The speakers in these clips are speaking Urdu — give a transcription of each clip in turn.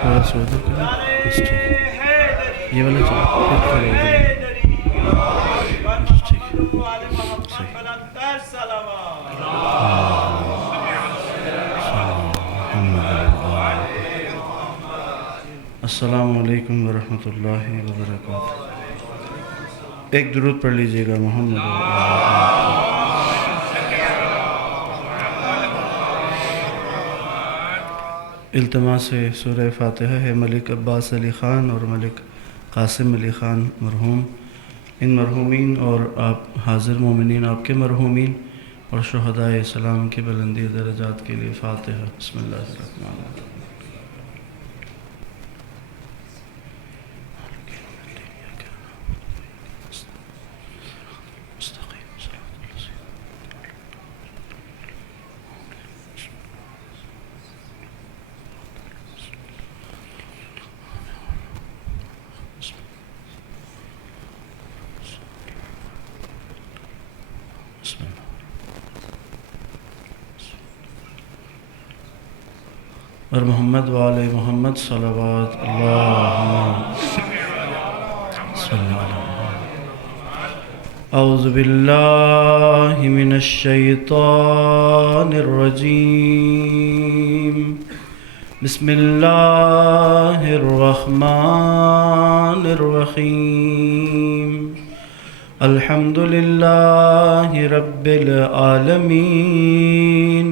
تھوڑا سا ادھر کریں بس ٹھیک ہے یہ والا چلو پھر تھوڑا ادھر بس ٹھیک ہے صحیح السلام علیکم ورحمۃ اللہ وبرکاتہ۔ ایک درود پڑھ لیجئے گا محمد التماس ہے سورہ فاتحہ ہے ملک عباس علی خان اور ملک قاسم علی خان مرحوم، ان مرحومین اور آپ حاضر مومنین آپ کے مرحومین اور شہداء اسلام کی بلندی درجات کے لیے فاتحہ۔ بسم اللہ الرحمن الرحیم۔ اور محمد وآل محمد صلوات اللہم صلی اللہ اعوذ باللہ من الشیطان الرجیم بسم اللہ الرحمن الرحیم الحمد للہ رب العالمین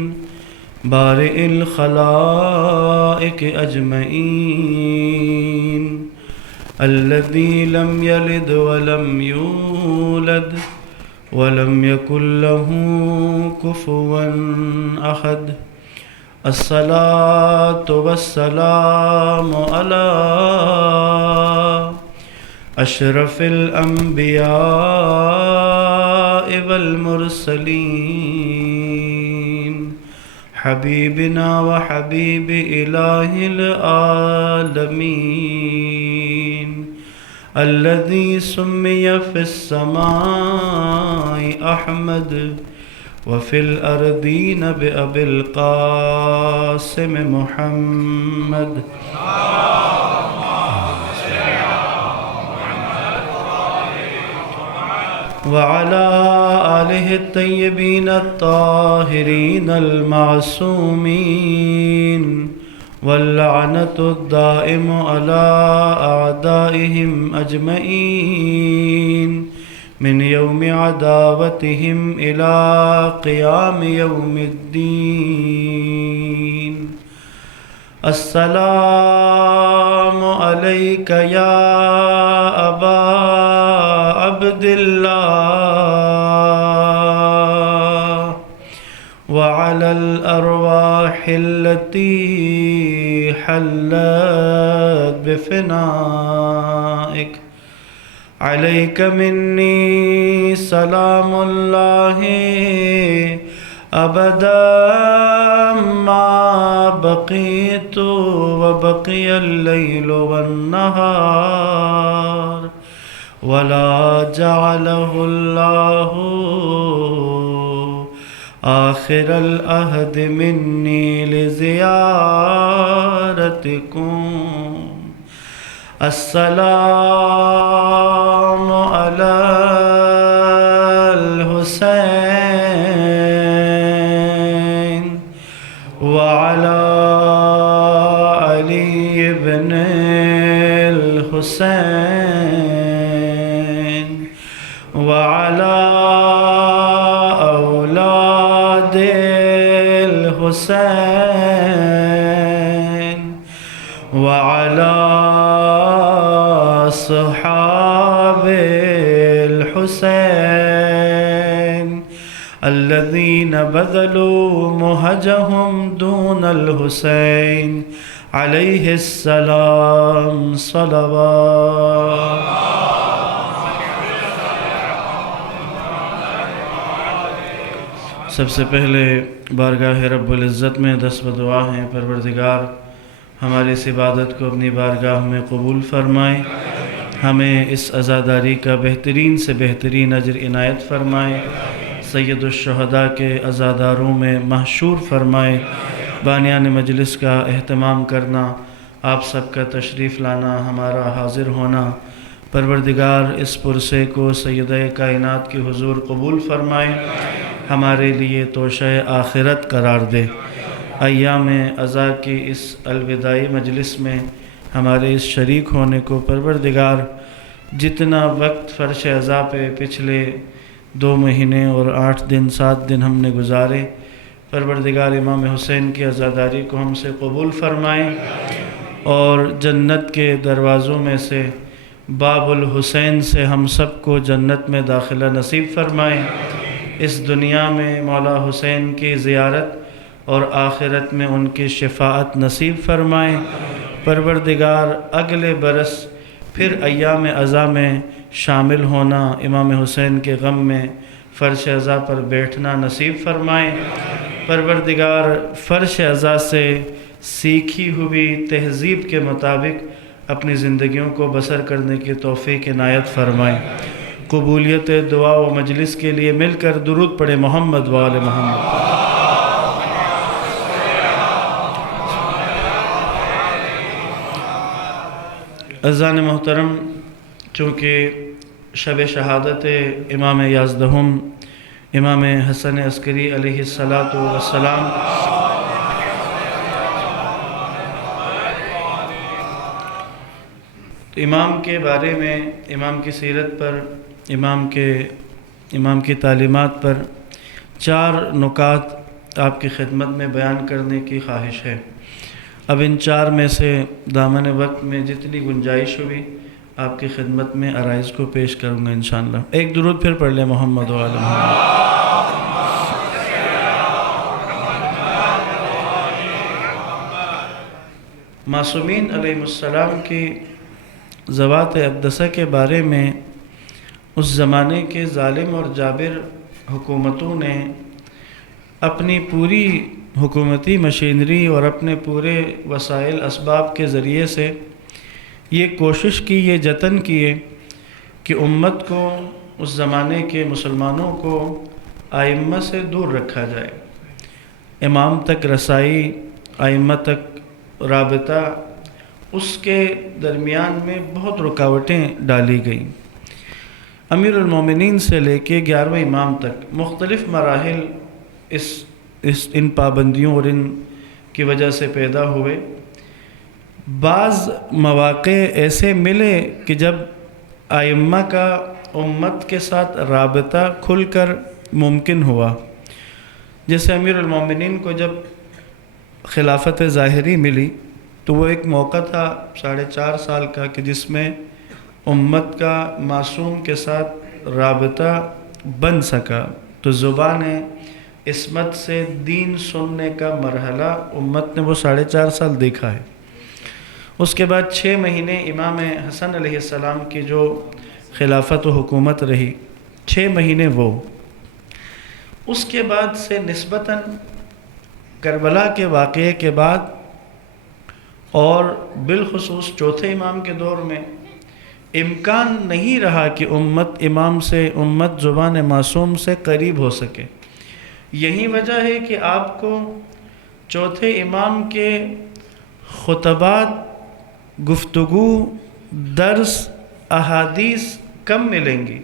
بارئ الخلائق اجمعین الذی لم یلد ولم یولد ولم یکن له کفوا احد الصلاة والسلام علی اشرف الانبیاء والمرسلین حبیبنا وحبیب الہ العالمین الذی سمی فی السماء احمد وفی الارضین بأبی القاسم محمد وعلى آلہ الطیبین الطاہرین المعصومین واللعنۃ الدائم علی اعدائہم اجمعین من یوم عداوتہم الی قیام یوم الدین السلام علیک یا ابا عبداللہ وعلى الأرواح التي حلت بفنائك عليك مني سلام الله أبدا ما بقيت وبقي الليل والنهار ولا جعله الله آخر العهد مني لزيارتكم السلام على الحسين وعلى علي بن الحسين وعلى أولاد الحسين وعلى صحاب الحسين الذين بذلوا مهجهم دون الحسين عليه السلام صلوات سب سے پہلے بارگاہ رب العزت میں دست بدعا ہیں پروردگار ہماری اس عبادت کو اپنی بارگاہ میں قبول فرمائے، ہمیں اس عزاداری کا بہترین سے بہترین اجر عنایت فرمائے، سید الشہداء کے عزاداروں میں محشور فرمائے، بانیان مجلس کا اہتمام کرنا، آپ سب کا تشریف لانا، ہمارا حاضر ہونا، پروردگار اس پرسے کو سیدہ کائنات کی حضور قبول فرمائے، ہمارے لیے توشہ آخرت قرار دے۔ ایام عزا کی اس الوداعی مجلس میں ہمارے اس شریک ہونے کو پروردگار جتنا وقت فرش عزا پہ پچھلے 2 مہینے اور 8 دن 7 دن ہم نے گزارے، پروردگار امام حسین کی عزاداری کو ہم سے قبول فرمائے اور جنت کے دروازوں میں سے باب الحسین سے ہم سب کو جنت میں داخلہ نصیب فرمائے۔ اس دنیا میں مولا حسین کی زیارت اور آخرت میں ان کی شفاعت نصیب فرمائے۔ پروردگار اگلے برس پھر ایام عزا میں شامل ہونا، امام حسین کے غم میں فرش عزا پر بیٹھنا نصیب فرمائے۔ پروردگار فرش عزا سے سیکھی ہوئی تہذیب کے مطابق اپنی زندگیوں کو بسر کرنے کی توفیق عنایت فرمائے۔ قبولیت دعا و مجلس کے لیے مل کر درود پڑھے محمد و آل محمد۔ عزیزان محترم، چونکہ شب شہادت امام یازدہم امام حسن عسکری علیہ السلام امام کے بارے میں، امام کی سیرت پر، امام کی تعلیمات پر 4 نکات آپ کی خدمت میں بیان کرنے کی خواہش ہے۔ اب ان 4 میں سے دامن وقت میں جتنی گنجائش ہوئی آپ کی خدمت میں عرائض کو پیش کروں گا انشاءاللہ۔ ایک درود پھر پڑھ لیں محمد و آل محمد۔ معصومین علیہ السلام کی ذوات اقدسہ کے بارے میں اس زمانے کے ظالم اور جابر حکومتوں نے اپنی پوری حکومتی مشینری اور اپنے پورے وسائل اسباب کے ذریعے سے یہ کوشش کی، یہ جتن کیے کہ امت کو، اس زمانے کے مسلمانوں کو ائمہ سے دور رکھا جائے، امام تک رسائی، ائمہ تک رابطہ، اس کے درمیان میں بہت رکاوٹیں ڈالی گئیں۔ امیر المومنین سے لے کے 11ویں امام تک مختلف مراحل ان پابندیوں اور ان کی وجہ سے پیدا ہوئے۔ بعض مواقع ایسے ملے کہ جب ائمہ کا امت کے ساتھ رابطہ کھل کر ممکن ہوا، جیسے امیر المومنین کو جب خلافت ظاہری ملی تو وہ ایک موقع تھا 4.5 سال کا کہ جس میں امت کا معصوم کے ساتھ رابطہ بن سکا، تو زبان عصمت سے دین سننے کا مرحلہ امت نے وہ 4.5 سال دیکھا ہے۔ اس کے بعد 6 مہینے امام حسن علیہ السلام کی جو خلافت و حکومت رہی، 6 مہینے وہ، اس کے بعد سے نسبتاً کربلا کے واقعے کے بعد اور بالخصوص چوتھے امام کے دور میں امکان نہیں رہا کہ امت زبان معصوم سے قریب ہو سکے۔ یہی وجہ ہے کہ آپ کو چوتھے امام کے خطبات، گفتگو، درس، احادیث کم ملیں گی،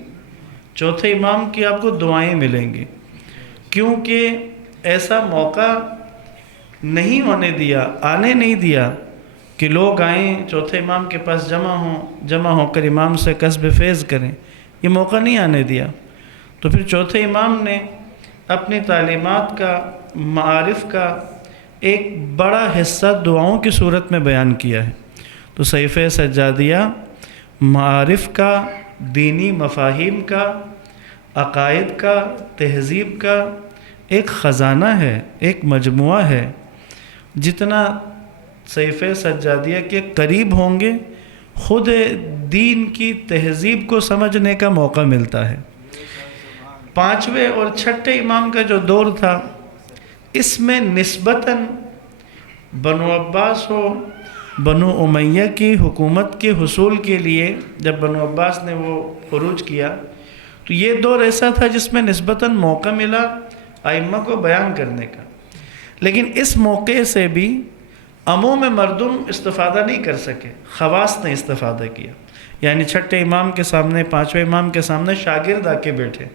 چوتھے امام کی آپ کو دعائیں ملیں گی، کیونکہ ایسا موقع نہیں آنے نہیں دیا کہ لوگ آئیں چوتھے امام کے پاس جمع ہو کر امام سے کسب فیض کریں، یہ موقع نہیں آنے دیا۔ تو پھر چوتھے امام نے اپنی تعلیمات کا، معارف کا ایک بڑا حصہ دعاؤں کی صورت میں بیان کیا ہے۔ تو صحیفہ سجادیہ معارف کا، دینی مفاہیم کا، عقائد کا، تہذیب کا ایک خزانہ ہے، ایک مجموعہ ہے۔ جتنا صحیفہ سجادیہ کے قریب ہوں گے خود دین کی تہذیب کو سمجھنے کا موقع ملتا ہے۔ 5ویں اور 6ٹھے امام کا جو دور تھا، اس میں نسبتاً بنو عباس ہو، بنو امیہ کی حکومت کے حصول کے لیے جب بنو عباس نے وہ خروج کیا تو یہ دور ایسا تھا جس میں نسبتاً موقع ملا ائمہ کو بیان کرنے کا۔ لیکن اس موقع سے بھی عموم مردم استفادہ نہیں کر سکے، خواص نے استفادہ کیا. یعنی چھٹے امام کے سامنے، پانچویں امام کے سامنے شاگرد آ کے بیٹھے،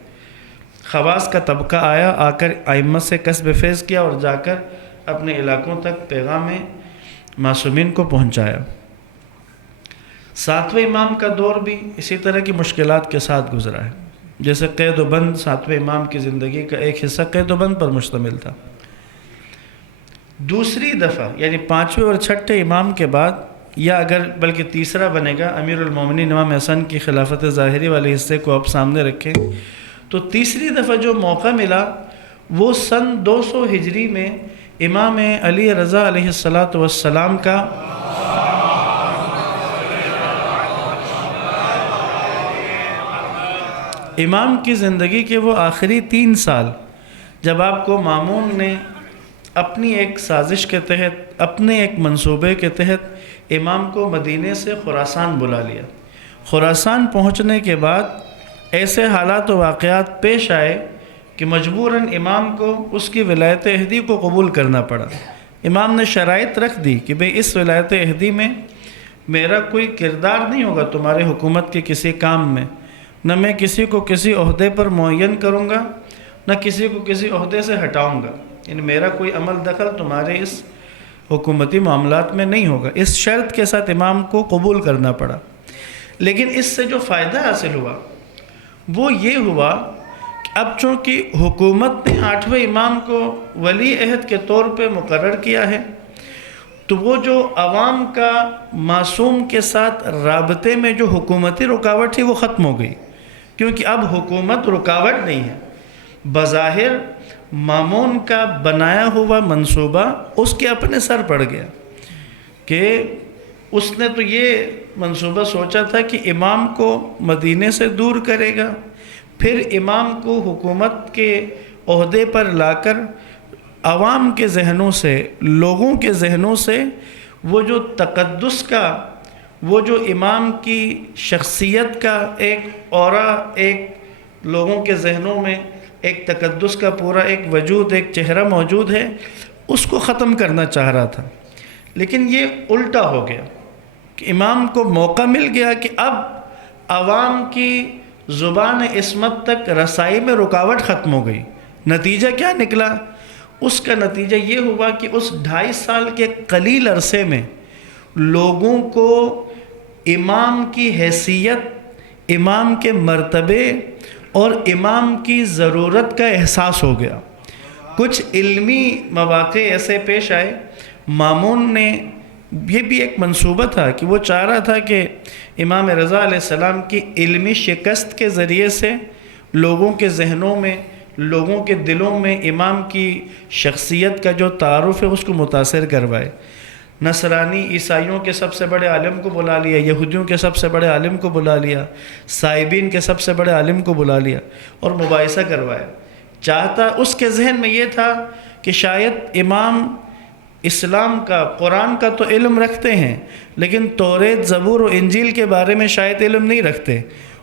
خواص کا طبقہ آیا، آ کر ائمہ سے کسب فیض کیا اور جا کر اپنے علاقوں تک پیغام معصومین کو پہنچایا. ساتویں امام کا دور بھی اسی طرح کی مشکلات کے ساتھ گزرا ہے. جیسے قید و بند، ساتویں امام کی زندگی کا ایک حصہ قید و بند پر مشتمل تھا. دوسری دفعہ یعنی پانچویں اور چھٹے امام کے بعد، یا اگر بلکہ تیسرا بنے گا، امیر المومنین امام حسن کی خلافت ظاہری والے حصے کو آپ سامنے رکھیں، تو تیسری دفعہ جو موقع ملا وہ سن 200 ہجری میں امام علی رضا علیہ السلام کا امام کی زندگی کے وہ آخری 3 سال، جب آپ کو مامون نے اپنی ایک سازش کے تحت، اپنے ایک منصوبے کے تحت امام کو مدینے سے خراسان بلا لیا. خراسان پہنچنے کے بعد ایسے حالات و واقعات پیش آئے کہ مجبوراً امام کو اس کی ولایت عہدی کو قبول کرنا پڑا. امام نے شرائط رکھ دی کہ بھئی اس ولایت عہدی میں میرا کوئی کردار نہیں ہوگا تمہارے حکومت کے کسی کام میں، نہ میں کسی کو کسی عہدے پر معین کروں گا، نہ کسی کو کسی عہدے سے ہٹاؤں گا، یعنی میرا کوئی عمل دخل تمہارے اس حکومتی معاملات میں نہیں ہوگا. اس شرط کے ساتھ امام کو قبول کرنا پڑا. لیکن اس سے جو فائدہ حاصل ہوا وہ یہ ہوا کہ اب چونکہ حکومت نے 8ویں امام کو ولی عہد کے طور پہ مقرر کیا ہے، تو وہ جو عوام کا معصوم کے ساتھ رابطے میں جو حکومتی رکاوٹ تھی وہ ختم ہو گئی، کیونکہ اب حکومت رکاوٹ نہیں ہے. بظاہر مامون کا بنایا ہوا منصوبہ اس کے اپنے سر پڑ گیا کہ اس نے تو یہ منصوبہ سوچا تھا کہ امام کو مدینے سے دور کرے گا، پھر امام کو حکومت کے عہدے پر لا کر عوام کے ذہنوں سے، لوگوں کے ذہنوں سے وہ جو تقدس کا، وہ جو امام کی شخصیت کا ایک اورا، ایک لوگوں کے ذہنوں میں ایک تقدس کا پورا ایک وجود، ایک چہرہ موجود ہے، اس کو ختم کرنا چاہ رہا تھا. لیکن یہ الٹا ہو گیا کہ امام کو موقع مل گیا کہ اب عوام کی زبان عصمت تک رسائی میں رکاوٹ ختم ہو گئی. نتیجہ کیا نکلا؟ اس کا نتیجہ یہ ہوا کہ اس 2.5 سال کے قلیل عرصے میں لوگوں کو امام کی حیثیت، امام کے مرتبے اور امام کی ضرورت کا احساس ہو گیا. کچھ علمی مواقع ایسے پیش آئے. مامون نے یہ بھی ایک منصوبہ تھا کہ وہ چاہ رہا تھا کہ امام رضا علیہ السلام کی علمی شکست کے ذریعے سے لوگوں کے ذہنوں میں، لوگوں کے دلوں میں امام کی شخصیت کا جو تعارف ہے اس کو متاثر کروائے. نصرانی عیسائیوں کے سب سے بڑے عالم کو بلا لیا، یہودیوں کے سب سے بڑے عالم کو بلا لیا، سائبین کے سب سے بڑے عالم کو بلا لیا اور مباحثہ کروایا. چاہتا اس کے ذہن میں یہ تھا کہ شاید امام اسلام کا، قرآن کا تو علم رکھتے ہیں لیکن توریت، زبور و انجیل کے بارے میں شاید علم نہیں رکھتے.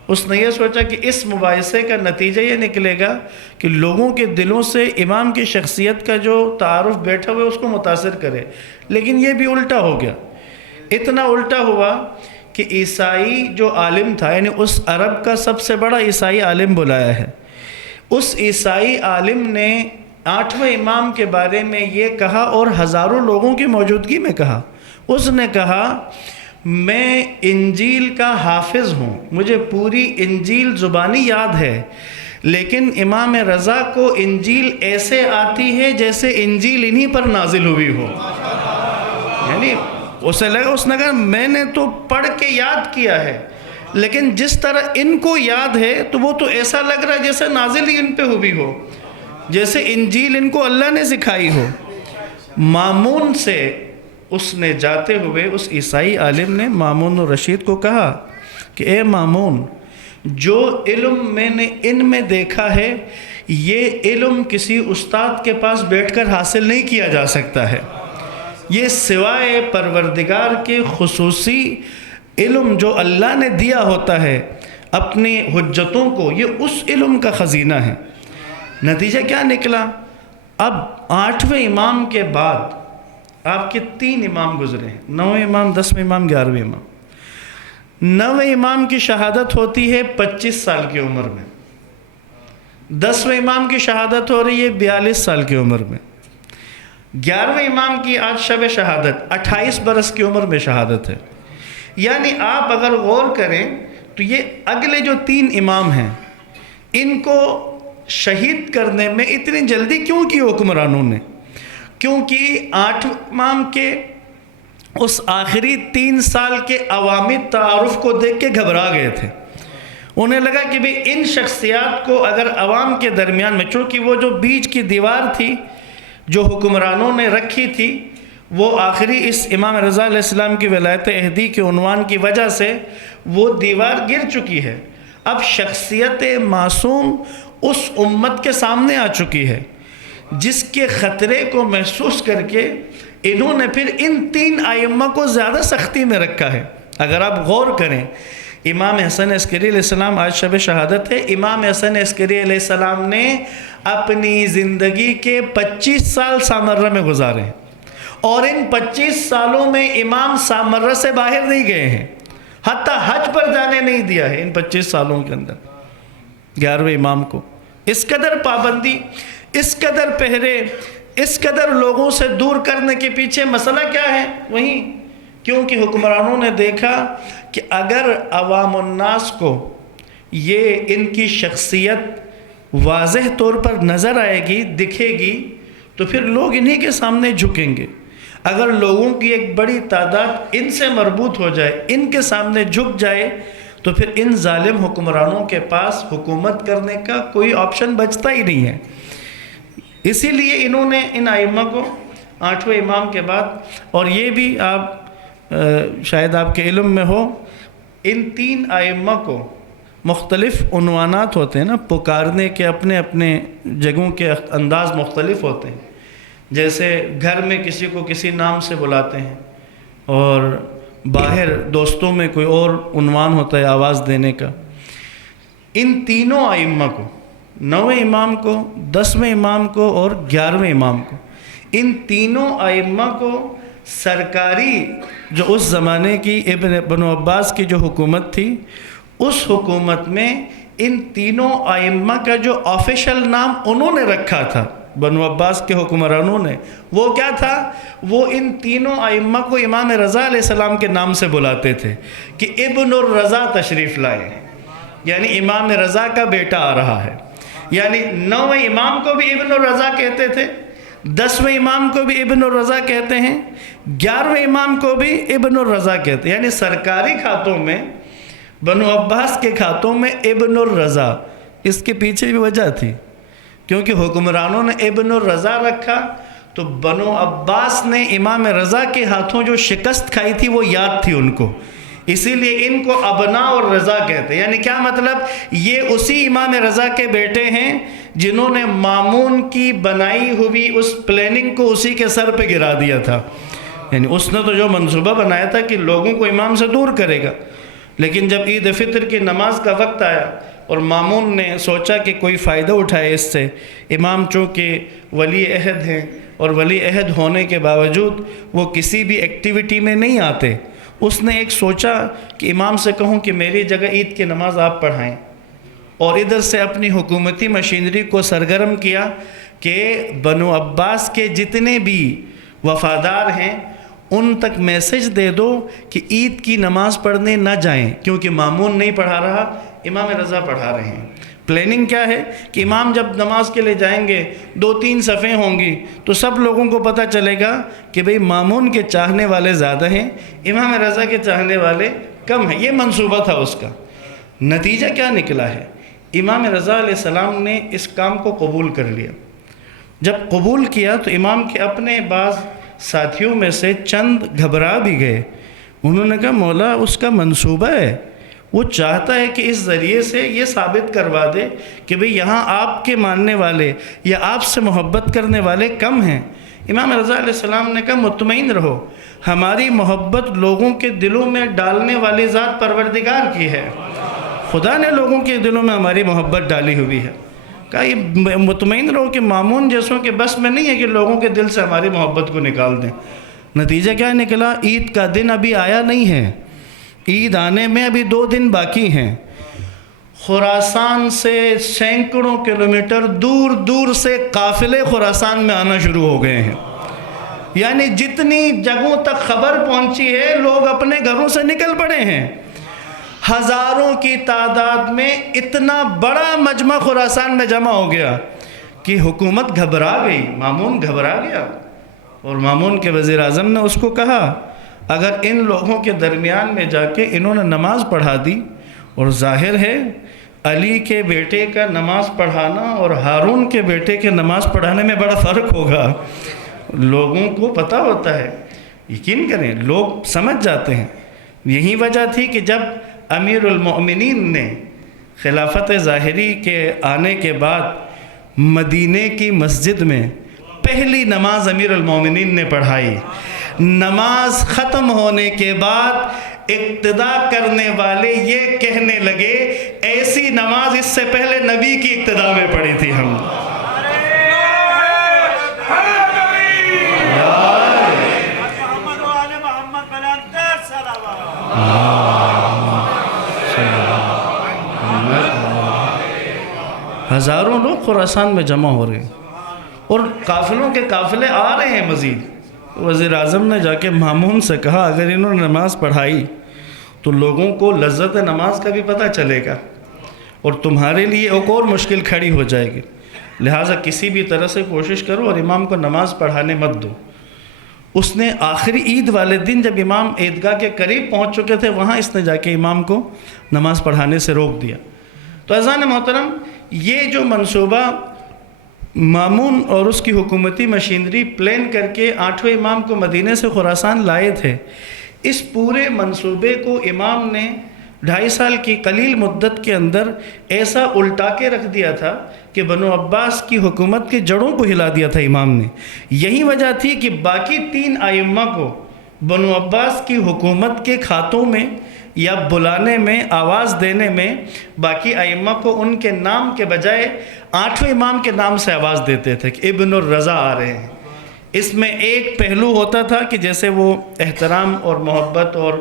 اس نے یہ سوچا کہ اس مباحثے کا نتیجہ یہ نکلے گا کہ لوگوں کے دلوں سے امام کی شخصیت کا جو تعارف بیٹھا ہوا ہے اس کو متاثر کرے. لیکن یہ بھی الٹا ہو گیا. اتنا الٹا ہوا کہ عیسائی جو عالم تھا، یعنی اس عرب کا سب سے بڑا عیسائی عالم بلایا ہے، اس عیسائی عالم نے 8ویں امام کے بارے میں یہ کہا اور ہزاروں لوگوں کی موجودگی میں کہا. اس نے کہا میں انجیل کا حافظ ہوں، مجھے پوری انجیل زبانی یاد ہے، لیکن امام رضا کو انجیل ایسے آتی ہے جیسے انجیل انہی پر نازل ہوئی ہو. یعنی اسے لگا، اس نے کہا میں نے تو پڑھ کے یاد کیا ہے لیکن جس طرح ان کو یاد ہے تو وہ تو ایسا لگ رہا ہے جیسے نازل ہی ان پہ ہوئی ہو، جیسے انجیل ان کو اللہ نے سکھائی ہو. مامون سے اس نے جاتے ہوئے، اس عیسائی عالم نے مامون الرشید کو کہا کہ اے مامون، جو علم میں نے ان میں دیکھا ہے یہ علم کسی استاد کے پاس بیٹھ کر حاصل نہیں کیا جا سکتا ہے. یہ سوائے پروردگار کے خصوصی علم جو اللہ نے دیا ہوتا ہے اپنی حجتوں کو، یہ اس علم کا خزینہ ہے. نتیجہ کیا نکلا؟ اب 8ویں امام کے بعد آپ کے 3 امام گزرے ہیں، 9ویں امام، 10ویں امام، 11ویں امام۔ 9ویں امام کی شہادت ہوتی ہے 25 سال کی عمر میں، 10ویں امام کی شہادت ہو رہی ہے 42 سال کی عمر میں، 11ویں امام کی آج شب شہادت 28 برس کی عمر میں شہادت ہے۔ یعنی آپ اگر غور کریں تو یہ اگلے جو 3 امام ہیں ان کو شہید کرنے میں اتنی جلدی کیوں کی حکمرانوں نے؟ کیونکہ 8 امام کے اس آخری 3 سال کے عوامی تعارف کو دیکھ کے گھبرا گئے تھے۔ انہیں لگا کہ بھئی ان شخصیات کو اگر عوام کے درمیان میں، چونکہ وہ جو بیچ کی دیوار تھی جو حکمرانوں نے رکھی تھی وہ آخری اس امام رضا علیہ السلام کی ولایت عہدی کے عنوان کی وجہ سے وہ دیوار گر چکی ہے۔ اب شخصیت معصوم اس امت کے سامنے آ چکی ہے جس کے خطرے کو محسوس کر کے انہوں نے پھر ان 3 ائمہ کو زیادہ سختی میں رکھا ہے۔ اگر آپ غور کریں، امام حسن عسکری علیہ السلام آج شب شہادت ہے، امام حسن عسکری علیہ السلام نے اپنی زندگی کے 25 سال سامرہ میں گزارے ہیں، اور ان 25 سالوں میں امام سامرہ سے باہر نہیں گئے ہیں، حتیٰ حج پر جانے نہیں دیا ہے ان 25 سالوں کے اندر 11ویں امام کو۔ اس قدر پابندی، اس قدر پہرے، اس قدر لوگوں سے دور کرنے کے پیچھے مسئلہ کیا ہے؟ وہیں کیونکہ حکمرانوں نے دیکھا کہ اگر عوام الناس کو یہ ان کی شخصیت واضح طور پر نظر آئے گی، دکھے گی، تو پھر لوگ انہی کے سامنے جھکیں گے۔ اگر لوگوں کی ایک بڑی تعداد ان سے مربوط ہو جائے، ان کے سامنے جھک جائے، تو پھر ان ظالم حکمرانوں کے پاس حکومت کرنے کا کوئی آپشن بچتا ہی نہیں ہے۔ اسی لیے انہوں نے ان ائمہ کو 8ویں امام کے بعد، اور یہ بھی آپ شاید آپ کے علم میں ہو، ان 3 ائمہ کو مختلف عنوانات ہوتے ہیں نا، پکارنے کے اپنے اپنے جگہوں کے انداز مختلف ہوتے ہیں۔ جیسے گھر میں کسی کو کسی نام سے بلاتے ہیں، اور باہر دوستوں میں کوئی اور عنوان ہوتا ہے آواز دینے کا۔ ان تینوں ائمہ کو، 9ویں امام کو، 10ویں امام کو اور 11ویں امام کو، ان تینوں ائمہ کو سرکاری جو اس زمانے کی بنو عباس کی جو حکومت تھی، اس حکومت میں ان تینوں ائمہ کا جو آفیشل نام انہوں نے رکھا تھا بنو عباس کے حکمرانوں نے، وہ کیا تھا؟ وہ ان تینوں ائمہ کو امام رضا علیہ السلام کے نام سے بلاتے تھے کہ ابن الرضا تشریف لائے، یعنی امام رضا کا بیٹا آ رہا ہے۔ یعنی 9ویں امام کو بھی ابن الرضا کہتے تھے، 10ویں امام کو بھی ابن الرضا کہتے ہیں، 11ویں امام کو بھی ابن الرضا کہتے ہیں۔ یعنی سرکاری کھاتوں میں، بنو عباس کے کھاتوں میں ابن الرضا، اس کے پیچھے بھی وجہ تھی، کیونکہ حکمرانوں نے ابن الرضا رکھا تو بنو عباس نے امام رضا کے ہاتھوں جو شکست کھائی تھی وہ یاد تھی ان کو، اسی لیے ان کو ابناء اور رضا کہتے ہیں۔ یعنی کیا مطلب؟ یہ اسی امام رضا کے بیٹے ہیں جنہوں نے مامون کی بنائی ہوئی اس پلاننگ کو اسی کے سر پہ گرا دیا تھا۔ یعنی اس نے تو جو منصوبہ بنایا تھا کہ لوگوں کو امام سے دور کرے گا، لیکن جب عید فطر کی نماز کا وقت آیا اور مامون نے سوچا کہ کوئی فائدہ اٹھائے اس سے، امام چونکہ ولی عہد ہیں اور ولی عہد ہونے کے باوجود وہ کسی بھی ایکٹیویٹی میں نہیں آتے، اس نے ایک سوچا کہ امام سے کہوں کہ میری جگہ عید کی نماز آپ پڑھائیں، اور ادھر سے اپنی حکومتی مشینری کو سرگرم کیا کہ بنو عباس کے جتنے بھی وفادار ہیں ان تک میسج دے دو کہ عید کی نماز پڑھنے نہ جائیں، کیونکہ مامون نہیں پڑھا رہا، امام رضا پڑھا رہے ہیں۔ پلاننگ کیا ہے کہ امام جب نماز کے لیے جائیں گے 2-3 صفیں ہوں گی تو سب لوگوں کو پتہ چلے گا کہ بھئی مامون کے چاہنے والے زیادہ ہیں، امام رضا کے چاہنے والے کم ہیں۔ یہ منصوبہ تھا اس کا۔ نتیجہ کیا نکلا ہے؟ امام رضا علیہ السلام نے اس کام کو قبول کر لیا۔ جب قبول کیا تو امام کے اپنے بعض ساتھیوں میں سے چند گھبرا بھی گئے، انہوں نے کہا مولا اس کا منصوبہ ہے، وہ چاہتا ہے کہ اس ذریعے سے یہ ثابت کروا دے کہ بھئی یہاں آپ کے ماننے والے یا آپ سے محبت کرنے والے کم ہیں۔ امام رضا علیہ السلام نے کہا مطمئن رہو، ہماری محبت لوگوں کے دلوں میں ڈالنے والی ذات پروردگار کی ہے، خدا نے لوگوں کے دلوں میں ہماری محبت ڈالی ہوئی ہے۔ کہا یہ مطمئن رہو کہ مامون جیسوں کے بس میں نہیں ہے کہ لوگوں کے دل سے ہماری محبت کو نکال دیں۔ نتیجہ کیا نکلا؟ عید کا دن ابھی آیا نہیں ہے، عید آنے میں ابھی 2 دن باقی ہیں۔ خراسان سے سینکڑوں کلومیٹر دور دور سے قافلے خراسان میں آنا شروع ہو گئے ہیں، یعنی جتنی جگہوں تک خبر پہنچی ہے لوگ اپنے گھروں سے نکل پڑے ہیں۔ ہزاروں کی تعداد میں اتنا بڑا مجمع خراسان میں جمع ہو گیا کہ حکومت گھبرا گئی، مامون گھبرا گیا، اور مامون کے وزیر اعظم نے اس کو کہا اگر ان لوگوں کے درمیان میں جا کے انہوں نے نماز پڑھا دی، اور ظاہر ہے علی کے بیٹے کا نماز پڑھانا اور ہارون کے بیٹے کے نماز پڑھانے میں بڑا فرق ہوگا، لوگوں کو پتہ ہوتا ہے، یقین کریں لوگ سمجھ جاتے ہیں۔ یہی وجہ تھی کہ جب امیر المؤمنین نے خلافت ظاہری کے آنے کے بعد مدینے کی مسجد میں پہلی نماز امیر المؤمنین نے پڑھائی، نماز ختم ہونے کے بعد اقتدا کرنے والے یہ کہنے لگے ایسی نماز اس سے پہلے نبی کی اقتدا میں پڑھی تھی ہم۔ ہزاروں لوگ خراسان میں جمع ہو رہے ہیں اور قافلوں کے قافلے آ رہے ہیں مزید۔ وزیر اعظم نے جا کے مامون سے کہا اگر انہوں نے نماز پڑھائی تو لوگوں کو لذت نماز کا بھی پتہ چلے گا اور تمہارے لیے ایک اور مشکل کھڑی ہو جائے گی، لہٰذا کسی بھی طرح سے کوشش کرو اور امام کو نماز پڑھانے مت دو۔ اس نے آخری عید والے دن جب امام عیدگاہ کے قریب پہنچ چکے تھے وہاں اس نے جا کے امام کو نماز پڑھانے سے روک دیا۔ تو عزیزان محترم، یہ جو منصوبہ مامون اور اس کی حکومتی مشینری پلان کر کے 8ویں امام کو مدینے سے خراسان لائے تھے، اس پورے منصوبے کو امام نے 2.5 سال کی قلیل مدت کے اندر ایسا الٹا کے رکھ دیا تھا کہ بنو عباس کی حکومت کے جڑوں کو ہلا دیا تھا امام نے۔ یہی وجہ تھی کہ باقی 3 ائمہ کو بنو عباس کی حکومت کے کھاتوں میں یا بلانے میں، آواز دینے میں، باقی ائمہ کو ان کے نام کے بجائے 8ویں امام کے نام سے آواز دیتے تھے کہ ابن الرضا آ رہے ہیں۔ اس میں ایک پہلو ہوتا تھا کہ جیسے وہ احترام اور محبت اور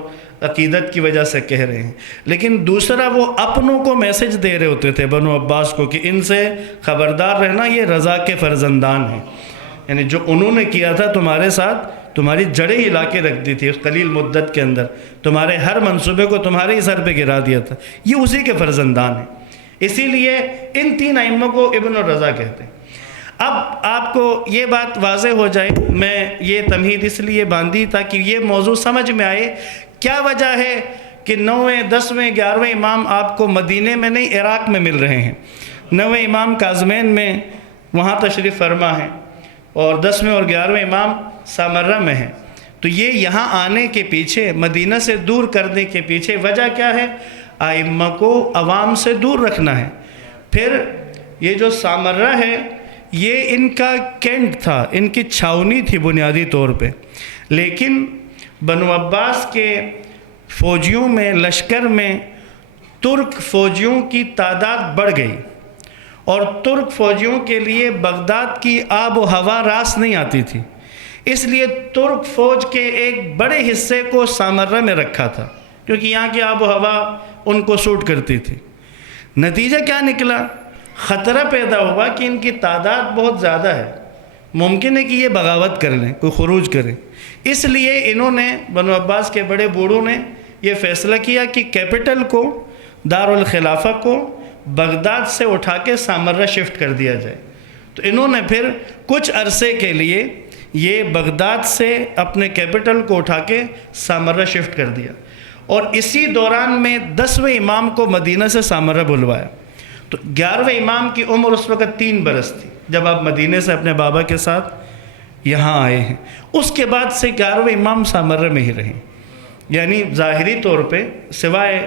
عقیدت کی وجہ سے کہہ رہے ہیں، لیکن دوسرا وہ اپنوں کو میسج دے رہے ہوتے تھے بنو عباس کو کہ ان سے خبردار رہنا، یہ رضا کے فرزندان ہیں، یعنی جو انہوں نے کیا تھا تمہارے ساتھ، تمہاری جڑیں ہلا کے رکھ دی تھی اس قلیل مدت کے اندر، تمہارے ہر منصوبے کو تمہارے ہی سر پہ گرا دیا تھا، یہ اسی کے فرزندان ہیں، اسی لیے ان 3 ائمہ کو ابن الرضا کہتے ہیں۔ اب آپ کو یہ بات واضح ہو جائے، میں یہ تمہید اس لیے باندھی تاکہ یہ موضوع سمجھ میں آئے کیا وجہ ہے کہ 9ویں 10ویں 11ویں امام آپ کو مدینے میں نہیں عراق میں مل رہے ہیں۔ 9ویں امام کاظمین میں وہاں تشریف فرما ہے اور 10ویں اور 11ویں امام سامرہ میں ہیں، تو یہ یہاں آنے کے پیچھے، مدینہ سے دور کرنے کے پیچھے وجہ کیا ہے؟ ائمہ کو عوام سے دور رکھنا ہے۔ پھر یہ جو سامرہ ہے یہ ان کا کینٹ تھا، ان کی چھاونی تھی بنیادی طور پہ، لیکن بنو عباس کے فوجیوں میں، لشکر میں ترک فوجیوں کی تعداد بڑھ گئی اور ترک فوجیوں کے لیے بغداد کی آب و ہوا راس نہیں آتی تھی، اس لیے ترک فوج کے ایک بڑے حصے کو سامرہ میں رکھا تھا کیونکہ یہاں کی آب و ہوا ان کو سوٹ کرتی تھی۔ نتیجہ کیا نکلا؟ خطرہ پیدا ہوا کہ ان کی تعداد بہت زیادہ ہے، ممکن ہے کہ یہ بغاوت کر لیں، کوئی خروج کریں، اس لیے انہوں نے، بنو عباس کے بڑے بوڑھوں نے یہ فیصلہ کیا کہ کیپٹل کو، دارالخلافہ کو بغداد سے اٹھا کے سامرہ شفٹ کر دیا جائے۔ تو انہوں نے پھر کچھ عرصے کے لیے یہ بغداد سے اپنے کیپٹل کو اٹھا کے سامرہ شفٹ کر دیا، اور اسی دوران میں 10ویں امام کو مدینہ سے سامرہ بلوایا۔ تو 11ویں امام کی عمر اس وقت 3 برس تھی جب آپ مدینے سے اپنے بابا کے ساتھ یہاں آئے ہیں۔ اس کے بعد سے 11ویں امام سامرہ میں ہی رہے، یعنی ظاہری طور پہ سوائے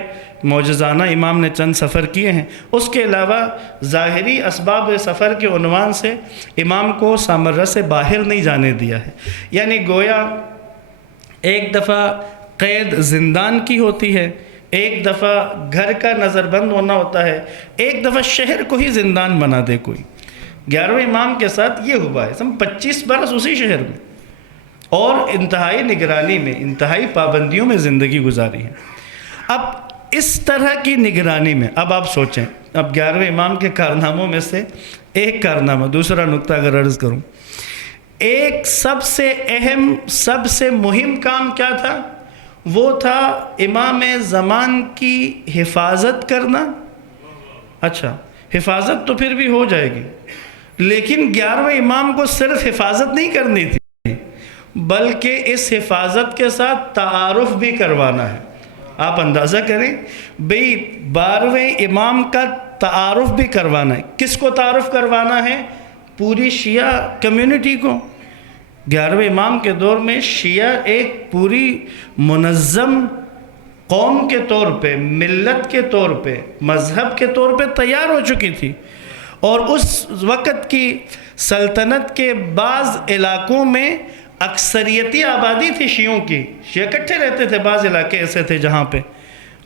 معجزانہ امام نے چند سفر کیے ہیں، اس کے علاوہ ظاہری اسباب سفر کے عنوان سے امام کو سامرہ سے باہر نہیں جانے دیا ہے، یعنی گویا ایک دفعہ قید زندان کی ہوتی ہے، ایک دفعہ گھر کا نظر بند ہونا ہوتا ہے، ایک دفعہ شہر کو ہی زندان بنا دے کوئی۔ 11ویں امام کے ساتھ یہ ہوا ہے، ہم 25 برس اسی شہر میں اور انتہائی نگرانی میں، انتہائی پابندیوں میں زندگی گزاری ہے۔ اب اس طرح کی نگرانی میں اب آپ سوچیں، اب 11ویں امام کے کارناموں میں سے ایک کارنامہ، دوسرا نقطہ اگر عرض کروں، ایک سب سے اہم، سب سے مہم کام کیا تھا؟ وہ تھا امام زمان کی حفاظت کرنا۔ اچھا، حفاظت تو پھر بھی ہو جائے گی، لیکن 11ویں امام کو صرف حفاظت نہیں کرنی تھی، بلکہ اس حفاظت کے ساتھ تعارف بھی کروانا ہے۔ آپ اندازہ کریں بھئی 12ویں امام کا تعارف بھی کروانا ہے۔ کس کو تعارف کروانا ہے؟ پوری شیعہ کمیونٹی کو۔ 11ویں امام کے دور میں شیعہ ایک پوری منظم قوم کے طور پہ، ملت کے طور پہ، مذہب کے طور پہ تیار ہو چکی تھی، اور اس وقت کی سلطنت کے بعض علاقوں میں اکثریتی آبادی تھی شیعوں کی، شیعہ اکٹھے رہتے تھے، بعض علاقے ایسے تھے جہاں پہ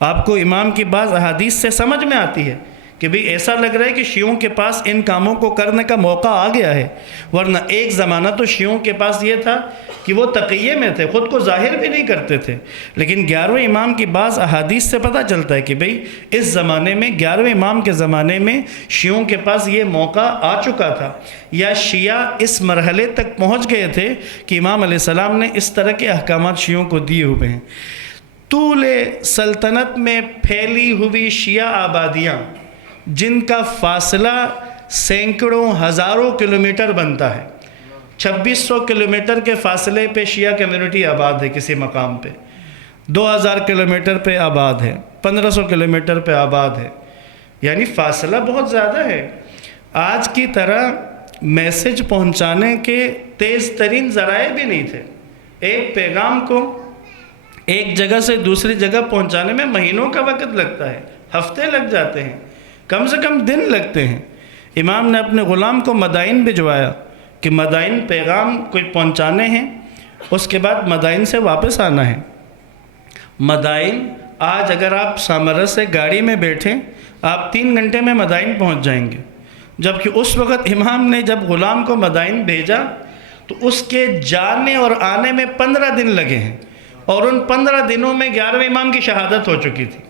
آپ کو امام کی بعض احادیث سے سمجھ میں آتی ہے کہ بھئی ایسا لگ رہا ہے کہ شیعوں کے پاس ان کاموں کو کرنے کا موقع آ گیا ہے، ورنہ ایک زمانہ تو شیعوں کے پاس یہ تھا کہ وہ تقیے میں تھے، خود کو ظاہر بھی نہیں کرتے تھے، لیکن 11ویں امام کی بعض احادیث سے پتہ چلتا ہے کہ بھئی اس زمانے میں، 11ویں امام کے زمانے میں شیعوں کے پاس یہ موقع آ چکا تھا، یا شیعہ اس مرحلے تک پہنچ گئے تھے کہ امام علیہ السلام نے اس طرح کے احکامات شیعوں کو دیے ہوئے ہیں۔ طول سلطنت میں پھیلی ہوئی شیعہ آبادیاں جن کا فاصلہ سینکڑوں ہزاروں کلومیٹر بنتا ہے، 2600 کلومیٹر کے فاصلے پہ شیعہ کمیونٹی آباد ہے، کسی مقام پہ 2000 کلومیٹر پہ آباد ہے، 1500 کلومیٹر پہ آباد ہے، یعنی فاصلہ بہت زیادہ ہے۔ آج کی طرح میسج پہنچانے کے تیز ترین ذرائع بھی نہیں تھے، ایک پیغام کو ایک جگہ سے دوسری جگہ پہنچانے میں مہینوں کا وقت لگتا ہے، ہفتے لگ جاتے ہیں، کم سے کم دن لگتے ہیں۔ امام نے اپنے غلام کو مدائن بھجوایا کہ مدائن پیغام کوئی پہنچانے ہیں، اس کے بعد مدائن سے واپس آنا ہے۔ مدائن آج اگر آپ سامرا سے گاڑی میں بیٹھیں آپ 3 گھنٹے میں مدائن پہنچ جائیں گے، جبکہ اس وقت امام نے جب غلام کو مدائن بھیجا تو اس کے جانے اور آنے میں 15 دن لگے ہیں، اور ان 15 دنوں میں 11ویں امام کی شہادت ہو چکی تھی۔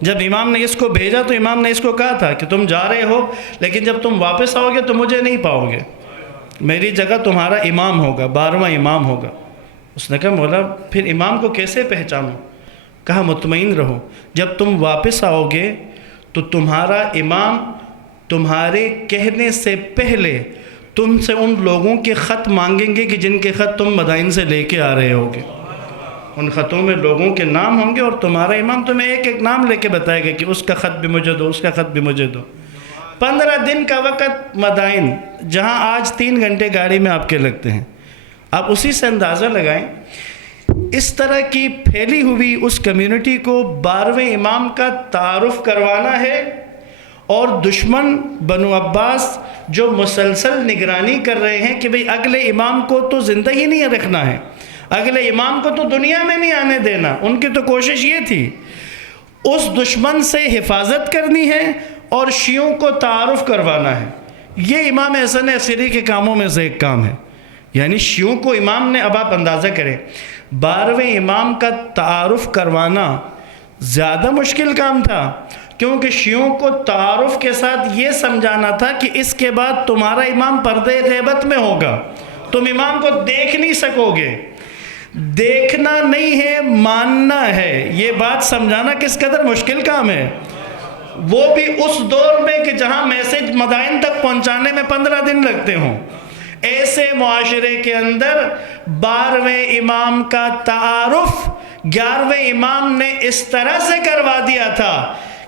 جب امام نے اس کو بھیجا تو امام نے اس کو کہا تھا کہ تم جا رہے ہو، لیکن جب تم واپس آؤ گے تو مجھے نہیں پاؤ گے، میری جگہ تمہارا امام ہوگا، 12واں امام ہوگا۔ اس نے کہا مولا پھر امام کو کیسے پہچانوں؟ کہا مطمئن رہو، جب تم واپس آؤ گے تو تمہارا امام تمہارے کہنے سے پہلے تم سے ان لوگوں کے خط مانگیں گے کہ جن کے خط تم مدائن سے لے کے آ رہے ہوگے، ان خطوں میں لوگوں کے نام ہوں گے، اور تمہارا امام تمہیں ایک ایک نام لے کے بتائے گا کہ اس کا خط بھی مجھے دو، اس کا خط بھی مجھے دو۔ 15 دن کا وقت مدائن، جہاں آج 3 گھنٹے گاڑی میں آپ کے لگتے ہیں۔ آپ اسی سے اندازہ لگائیں، اس طرح کی پھیلی ہوئی اس کمیونٹی کو 12ویں امام کا تعارف کروانا ہے، اور دشمن بنو عباس جو مسلسل نگرانی کر رہے ہیں کہ بھئی اگلے امام کو تو زندہ ہی نہیں رکھنا ہے، اگلے امام کو تو دنیا میں نہیں آنے دینا، ان کی تو کوشش یہ تھی، اس دشمن سے حفاظت کرنی ہے اور شیعوں کو تعارف کروانا ہے۔ یہ امام حسن عسکری کے کاموں میں سے ایک کام ہے، یعنی شیعوں کو امام نے، اب آپ اندازہ کریں 12ویں امام کا تعارف کروانا زیادہ مشکل کام تھا، کیونکہ شیعوں کو تعارف کے ساتھ یہ سمجھانا تھا کہ اس کے بعد تمہارا امام پردے غیبت میں ہوگا، تم امام کو دیکھ نہیں سکو گے۔ دیکھنا نہیں ہے، ماننا ہے، یہ بات سمجھانا کس قدر مشکل کام ہے، وہ بھی اس دور میں کہ جہاں میسج مدائن تک پہنچانے میں 15 دن لگتے ہوں۔ ایسے معاشرے کے اندر 12ویں امام کا تعارف 11ویں امام نے اس طرح سے کروا دیا تھا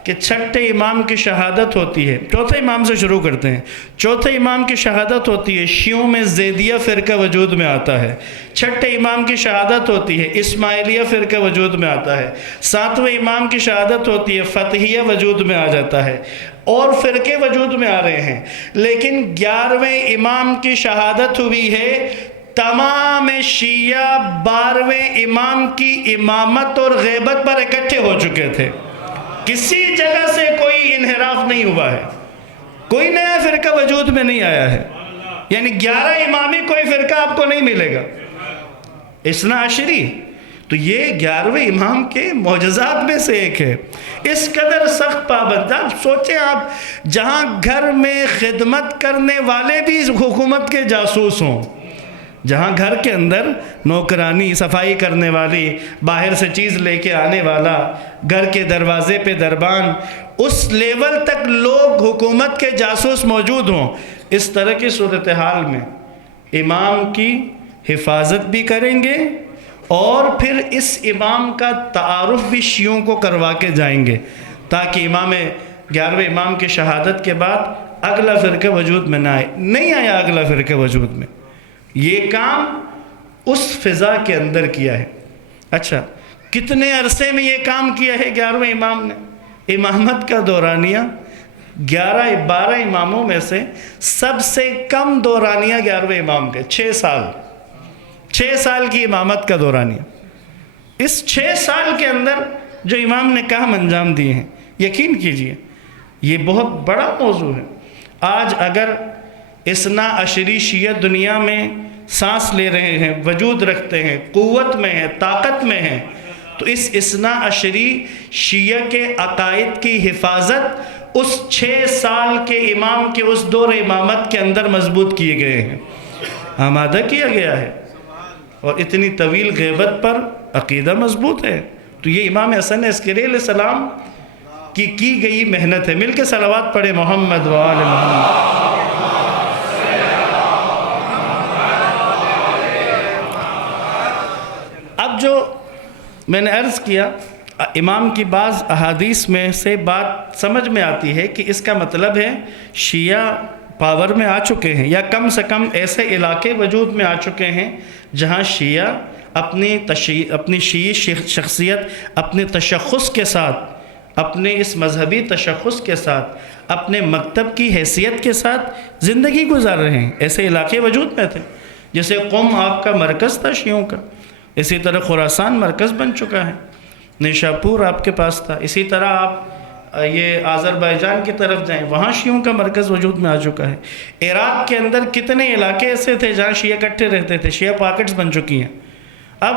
کہ چھٹے امام کی شہادت ہوتی ہے۔ چوتھے امام سے شروع کرتے ہیں۔ چوتھے امام کی شہادت ہوتی ہے، شیعوں میں زیدیہ فرقہ وجود میں آتا ہے۔ چھٹے امام کی شہادت ہوتی ہے، اسماعیلیہ فرقہ وجود میں آتا ہے۔ 7ویں امام کی شہادت ہوتی ہے، فتحیہ وجود میں آ جاتا ہے، اور فرقے وجود میں آ رہے ہیں۔ لیکن 11ویں امام کی شہادت ہوئی ہے تمام شیعہ 12ویں امام کی امامت اور غیبت پر اکٹھے ہو چکے تھے. کسی جگہ سے کوئی انحراف نہیں ہوا ہے، کوئی نیا فرقہ وجود میں نہیں آیا ہے. یعنی 11 امامی کوئی فرقہ آپ کو نہیں ملے گا. اثنا عشری تو یہ 11ویں امام کے معجزات میں سے ایک ہے. اس قدر سخت پابند. آپ سوچیں، آپ جہاں گھر میں خدمت کرنے والے بھی حکومت کے جاسوس ہوں، جہاں گھر کے اندر نوکرانی، صفائی کرنے والی، باہر سے چیز لے کے آنے والا، گھر کے دروازے پہ دربان، اس لیول تک لوگ حکومت کے جاسوس موجود ہوں، اس طرح کی صورتحال میں امام کی حفاظت بھی کریں گے اور پھر اس امام کا تعارف بھی شیعوں کو کروا کے جائیں گے، تاکہ 11ویں امام کی شہادت کے بعد اگلا فرقہ وجود میں نہ آئے. نہیں آیا اگلا فرقہ وجود میں. یہ کام اس فضا کے اندر کیا ہے. اچھا، کتنے عرصے میں یہ کام کیا ہے 11ویں امام نے؟ امامت کا دورانیہ 12 اماموں میں سے سب سے کم دورانیہ 11ویں امام کے 6 سال. 6 سال کی امامت کا دورانیہ. اس 6 سال کے اندر جو امام نے کام انجام دیے ہیں، یقین کیجئے یہ بہت بڑا موضوع ہے. آج اگر اثنا عشری شیعہ دنیا میں سانس لے رہے ہیں، وجود رکھتے ہیں، قوت میں ہیں، طاقت میں ہیں، تو اس اثنا عشری شیعہ کے عقائد کی حفاظت اس 6 سال کے امام کے اس دور امامت کے اندر مضبوط کیے گئے ہیں، آمادہ کیا گیا ہے. اور اتنی طویل غیبت پر عقیدہ مضبوط ہے. تو یہ امام حسن عسکری علیہ السلام کی گئی محنت ہے. مل کے صلوات پڑھے محمد و آل محمد. اب جو میں نے عرض کیا، امام کی بعض احادیث میں سے بات سمجھ میں آتی ہے کہ اس کا مطلب ہے شیعہ پاور میں آ چکے ہیں، یا کم سے کم ایسے علاقے وجود میں آ چکے ہیں جہاں شیعہ اپنی شیعی شخصیت، اپنے تشخص کے ساتھ، اپنے اس مذہبی تشخص کے ساتھ، اپنے مکتب کی حیثیت کے ساتھ زندگی گزار رہے ہیں. ایسے علاقے وجود میں تھے. جیسے قم آپ کا مرکز تھا شیعوں کا، اسی طرح خراسان مرکز بن چکا ہے، نیشاپور آپ کے پاس تھا. اسی طرح آپ یہ آذربائیجان کی طرف جائیں، وہاں شیعوں کا مرکز وجود میں آ چکا ہے. عراق کے اندر کتنے علاقے ایسے تھے جہاں شیعہ اکٹھے رہتے تھے، شیعہ پاکٹس بن چکی ہیں. اب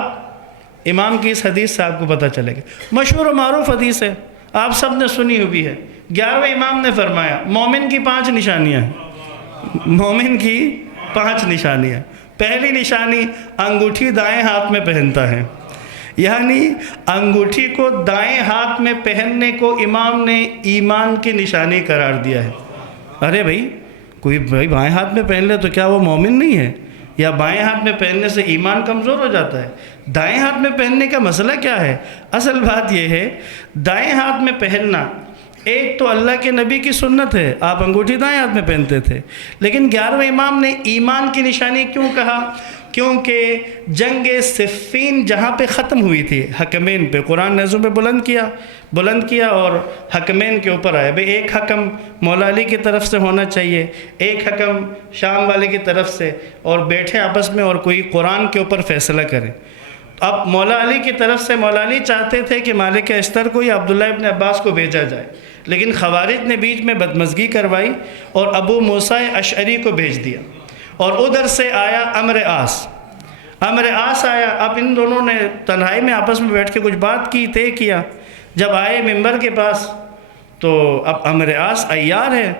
امام کی اس حدیث سے آپ کو پتہ چلے گا، مشہور و معروف حدیث ہے، آپ سب نے سنی ہوئی ہے. 11ویں امام نے فرمایا مومن کی 5 نشانیاں ہیں. مومن کی 5 نشانیاں. پہلی نشانی، انگوٹھی دائیں ہاتھ میں پہنتا ہے. یعنی انگوٹھی کو دائیں ہاتھ میں پہننے کو امام نے ایمان کی نشانی قرار دیا ہے. ارے کوئی بائیں ہاتھ میں پہن لے تو کیا وہ مومن نہیں ہے؟ یا بائیں ہاتھ میں پہننے سے ایمان کمزور ہو جاتا ہے؟ دائیں ہاتھ میں پہننے کا مسئلہ کیا ہے؟ اصل بات یہ ہے، دائیں ہاتھ میں پہننا ایک تو اللہ کے نبی کی سنت ہے، آپ انگوٹھی دائیں ہاتھ میں پہنتے تھے. لیکن 11ویں امام نے ایمان کی نشانی کیوں کہا؟ کیونکہ جنگ صفین جہاں پہ ختم ہوئی تھی، حکمین پہ قرآن نے عزم پہ بلند کیا اور حکمین کے اوپر آئے. ایک حکم مولا علی کی طرف سے ہونا چاہیے، ایک حکم شام والے کی طرف سے، اور بیٹھے آپس میں اور کوئی قرآن کے اوپر فیصلہ کرے. اب مولا علی کی طرف سے مولا علی چاہتے تھے کہ مالک اشتر کو یا عبداللہ ابن عباس کو بھیجا جائے، لیکن خوارج نے بیچ میں بدمزگی کروائی اور ابو موسیٰ اشعری کو بھیج دیا. اور ادھر سے آیا امر آس آیا. اب ان دونوں نے تنہائی میں آپس میں بیٹھ کے کچھ بات کی، طے کیا. جب آئے ممبر کے پاس تو اب امر آس عیار ہے،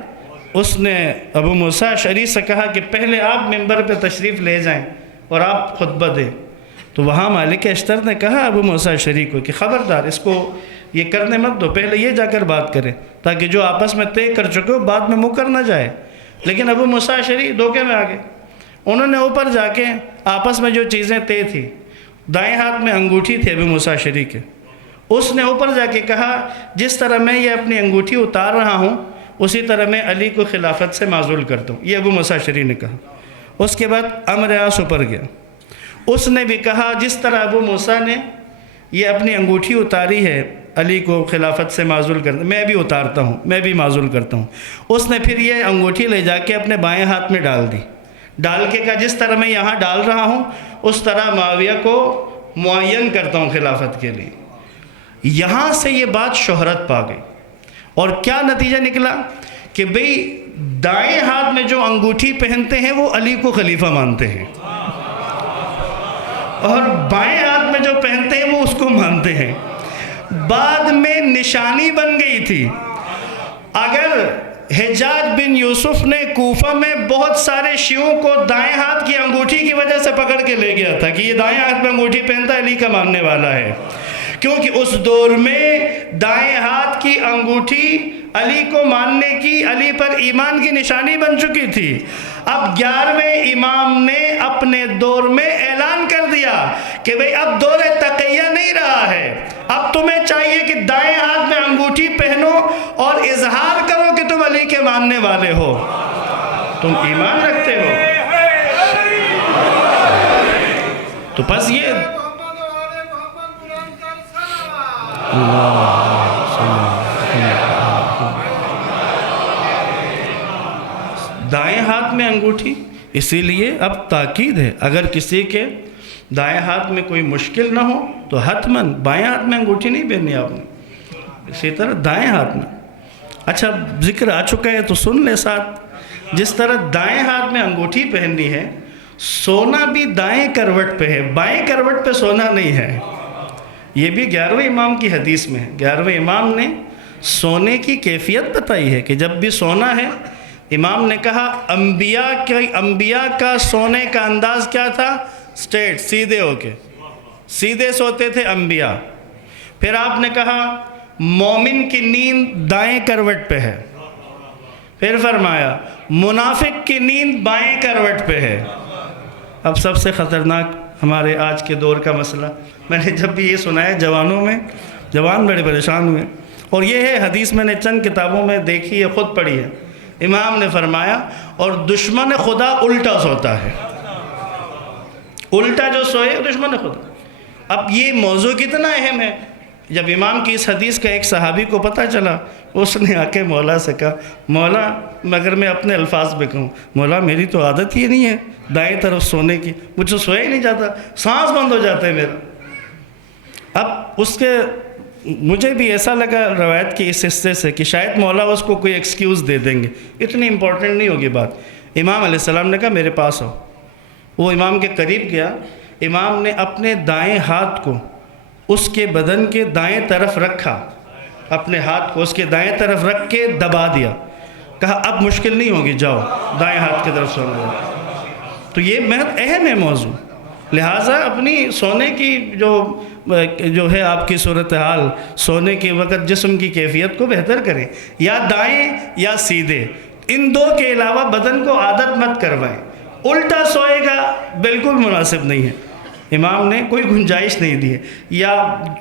اس نے ابو موسیٰ اشعری سے کہا کہ پہلے آپ ممبر پہ تشریف لے جائیں اور آپ خطبہ دیں. تو وہاں مالک اشتر نے کہا ابو موسیٰ اشعری کو کہ خبردار اس کو یہ کرنے مت دو، پہلے یہ جا کر بات کریں تاکہ جو آپس میں طے کر چکے ہو بعد میں مکر نہ جائے. لیکن ابو موسیٰ اشعری دھوکے میں آ گئے. انہوں نے اوپر جا کے آپس میں جو چیزیں طے تھی، دائیں ہاتھ میں انگوٹھی تھی ابو موسیٰ اشعری کے، اس نے اوپر جا کے کہا جس طرح میں یہ اپنی انگوٹھی اتار رہا ہوں اسی طرح میں علی کو خلافت سے معزول کرتا ہوں. یہ ابو موسیٰ اشعری نے کہا. اس کے بعد امر آس اوپر گیا، اس نے بھی کہا جس طرح ابو موسیٰ نے یہ اپنی انگوٹھی اتاری ہے علی کو خلافت سے معزول کرتا، میں بھی اتارتا ہوں، میں بھی معزول کرتا ہوں. اس نے پھر یہ انگوٹھی لے جا کے اپنے بائیں ہاتھ میں ڈال کے کہا جس طرح میں یہاں ڈال رہا ہوں اس طرح معاویہ کو معین کرتا ہوں خلافت کے لیے۔ یہاں سے یہ بات شہرت پا گئی، اور کیا نتیجہ نکلا کہ بھئی دائیں ہاتھ میں جو انگوٹھی پہنتے ہیں وہ علی کو خلیفہ مانتے ہیں، اور بائیں ہاتھ میں جو پہنتے ہیں وہ اس کو مانتے ہیں۔ بعد میں نشانی بن گئی تھی۔ اگر حجاج بن یوسف نے کوفہ میں بہت سارے شیعوں کو دائیں ہاتھ کی انگوٹھی کی وجہ سے پکڑ کے لے گیا تھا کہ یہ دائیں ہاتھ میں انگوٹھی پہنتا ہے، علی کا ماننے والا ہے، کیونکہ اس دور میں دائیں ہاتھ کی انگوٹھی علی کو ماننے کی، علی پر ایمان کی نشانی بن چکی تھی۔ اب 11ویں امام نے اپنے دور میں اعلان کر دیا کہ بھئی اب دور تقیہ نہیں رہا ہے، اب تمہیں چاہیے کہ دائیں ہاتھ میں انگوٹھی پہنو اور اظہار کرو کہ تم علی کے ماننے والے ہو، تم ایمان رکھتے ہو۔ تو بس یہ دائیں ہاتھ میں انگوٹھی، اسی لیے اب تاکید ہے اگر کسی کے دائیں ہاتھ میں کوئی مشکل نہ ہو تو حتماً بائیں ہاتھ میں انگوٹھی نہیں پہننی آپ نے، اسی طرح دائیں ہاتھ میں۔ اچھا ذکر آ چکا ہے تو سن لے ساتھ، جس طرح دائیں ہاتھ میں انگوٹھی پہننی ہے، سونا بھی دائیں کروٹ پہ ہے، بائیں کروٹ پہ سونا نہیں ہے۔ یہ بھی 11ویں امام کی حدیث میں ہے۔ 11ویں امام نے سونے کی کیفیت بتائی ہے کہ جب بھی سونا ہے، امام نے کہا انبیاء کا سونے کا انداز کیا تھا؟ سٹریٹ، سیدھے ہو کے، سیدھے سوتے تھے انبیاء۔ پھر آپ نے کہا مومن کی نیند دائیں کروٹ پہ ہے۔ پھر فرمایا منافق کی نیند بائیں کروٹ پہ ہے۔ اب سب سے خطرناک ہمارے آج کے دور کا مسئلہ، میں نے جب بھی یہ سنا ہے جوانوں میں، جوان بڑے پریشان ہوئے، اور یہ ہے حدیث میں نے چند کتابوں میں دیکھی ہے، خود پڑھی ہے۔ امام نے فرمایا اور دشمن خدا الٹا سوتا ہے، الٹا جو سوئے دشمن خدا۔ اب یہ موضوع کتنا اہم ہے، جب امام کی اس حدیث کا ایک صحابی کو پتہ چلا، اس نے آ کے مولا سے کہا مولا، مگر میں اپنے الفاظ میں کہوں، مولا میری تو عادت ہی نہیں ہے دائیں طرف سونے کی، مجھ سے سویا ہی نہیں جاتا، سانس بند ہو جاتا ہے میرا۔ اب اس کے مجھے بھی ایسا لگا روایت کے اس حصے سے کہ شاید مولا اس کو کوئی ایکسکیوز دے دیں گے، اتنی امپورٹنٹ نہیں ہوگی بات۔ امام علیہ السلام نے کہا میرے پاس آؤ۔ وہ امام کے قریب گیا، امام نے اپنے دائیں ہاتھ کو اس کے بدن کے دائیں طرف رکھا، اپنے ہاتھ کو اس کے دائیں طرف رکھ کے دبا دیا، کہا اب مشکل نہیں ہوگی، جاؤ دائیں ہاتھ کی طرف سونا جاؤ۔ تو یہ بہت اہم ہے موضوع، لہٰذا اپنی سونے کی جو ہے آپ کی صورتحال، سونے کے وقت جسم کی کیفیت کو بہتر کریں، یا دائیں یا سیدھے، ان دو کے علاوہ بدن کو عادت مت کروائیں۔ الٹا سوئے گا بالکل مناسب نہیں ہے، امام نے کوئی گنجائش نہیں دی ہے۔ یا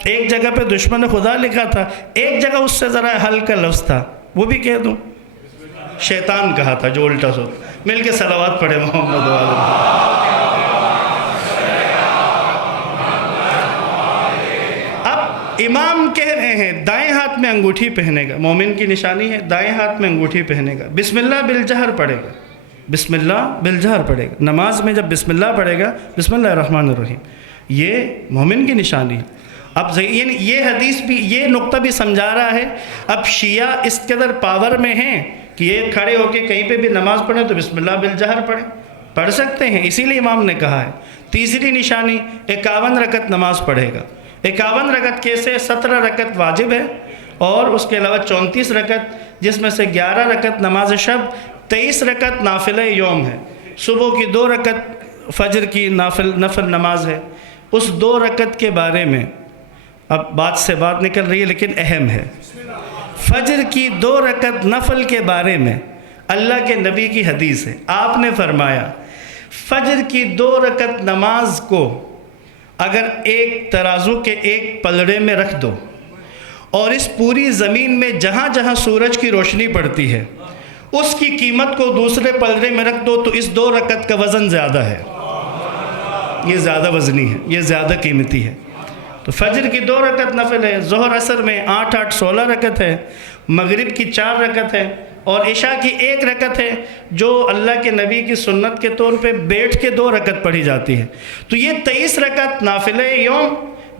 ایک جگہ پہ دشمن خدا لکھا تھا، ایک جگہ اس سے ذرا ہلکا لفظ تھا، وہ بھی کہہ دوں، شیطان کہا تھا جو الٹا سوتا۔ مل کے صلوات پڑھے محمد وعلیہ۔ اب امام کہہ رہے ہیں دائیں ہاتھ میں انگوٹھی پہنے گا، مومن کی نشانی ہے، دائیں ہاتھ میں انگوٹھی پہنے گا، بسم اللہ بالجہر پڑھے گا، بسم اللہ بالجہر پڑھے گا، نماز میں جب بسم اللہ پڑھے گا، بسم اللہ الرحمن الرحیم، یہ مومن کی نشانی ہے۔ اب یہ حدیث بھی یہ نقطہ بھی سمجھا رہا ہے۔ اب شیعہ اس قدر پاور میں ہیں کہ یہ کھڑے ہو کے کہیں پہ بھی نماز پڑھیں تو بسم اللہ بالجہر پڑھ سکتے ہیں، اسی لیے امام نے کہا ہے۔ تیسری نشانی 51 رکعت نماز پڑھے گا۔ 51 رکعت کیسے؟ 17 رکعت واجب ہے اور اس کے علاوہ 34 رکعت، جس میں سے 11 رکعت نماز شب، 23 رکعت نافلہ یوم ہے، صبح کی 2 رکعت فجر کی نفل نماز ہے۔ اس 2 رکعت کے بارے میں اب بات سے بات نکل رہی ہے لیکن اہم ہے۔ فجر کی 2 رکعت نفل کے بارے میں اللہ کے نبی کی حدیث ہے، آپ نے فرمایا فجر کی 2 رکعت نماز کو اگر ایک ترازو کے ایک پلڑے میں رکھ دو اور اس پوری زمین میں جہاں جہاں سورج کی روشنی پڑتی ہے اس کی قیمت کو دوسرے پلڑے میں رکھ دو تو اس 2 رکعت کا وزن زیادہ ہے، یہ زیادہ وزنی ہے، یہ زیادہ قیمتی ہے۔ تو فجر کی 2 رکعت نفل ہے، ظہر عصر میں 8 8 16 رکعت ہے، مغرب کی 4 رکعت ہے، اور عشاء کی 1 رکعت ہے جو اللہ کے نبی کی سنت کے طور پہ بیٹھ کے 2 رکعت پڑھی جاتی ہے. تو یہ 23 رکعت نافلہ یوم،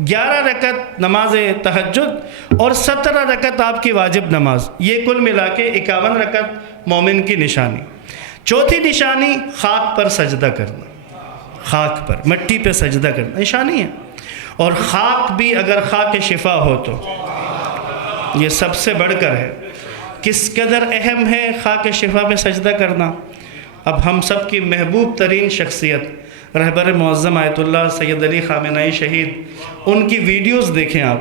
11 رکعت نماز تہجد اور 17 رکعت آپ کی واجب نماز، یہ کل ملا کے 51 رکعت مومن کی نشانی. چوتھی نشانی خاک پر سجدہ کرنا، خاک پر مٹی پہ سجدہ کرنا نشانی ہے. اور خاک بھی اگر خاک شفا ہو تو یہ سب سے بڑھ کر ہے. کس قدر اہم ہے خاک شفا پہ سجدہ کرنا. اب ہم سب کی محبوب ترین شخصیت رہبر معظم آیت اللہ سید علی خامنہئی شہید، ان کی ویڈیوز دیکھیں آپ.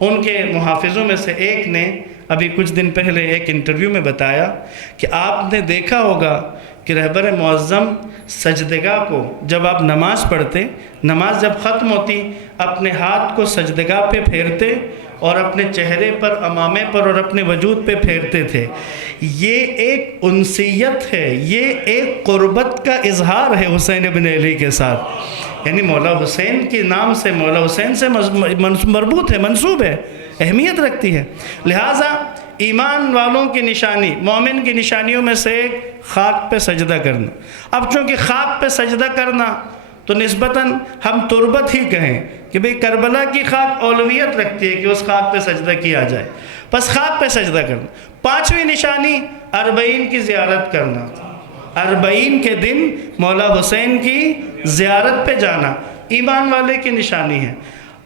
ان کے محافظوں میں سے ایک نے ابھی کچھ دن پہلے ایک انٹرویو میں بتایا کہ آپ نے دیکھا ہوگا کہ رہبر معظم سجدگاہ کو جب آپ نماز پڑھتے، نماز جب ختم ہوتی اپنے ہاتھ کو سجدگاہ پہ پھیرتے اور اپنے چہرے پر، امامے پر اور اپنے وجود پہ پھیرتے تھے. یہ ایک انسیت ہے، یہ ایک قربت کا اظہار ہے حسین ابن علی کے ساتھ. یعنی مولا حسین کے نام سے، مولا حسین سے مربوط ہے، منسوب ہے، اہمیت رکھتی ہے. لہٰذا ایمان والوں کی نشانی، مومن کی نشانیوں میں سے ایک خاک پہ سجدہ کرنا. اب چونکہ خاک پہ سجدہ کرنا تو نسبتاً ہم تربت ہی کہیں کہ بھئی کربلا کی خاک اولویت رکھتی ہے کہ اس خاک پہ سجدہ کیا جائے، بس خاک پہ سجدہ کرنا. 5ویں نشانی اربعین کی زیارت کرنا، اربعین کے دن مولا حسین کی زیارت پہ جانا ایمان والے کی نشانی ہے.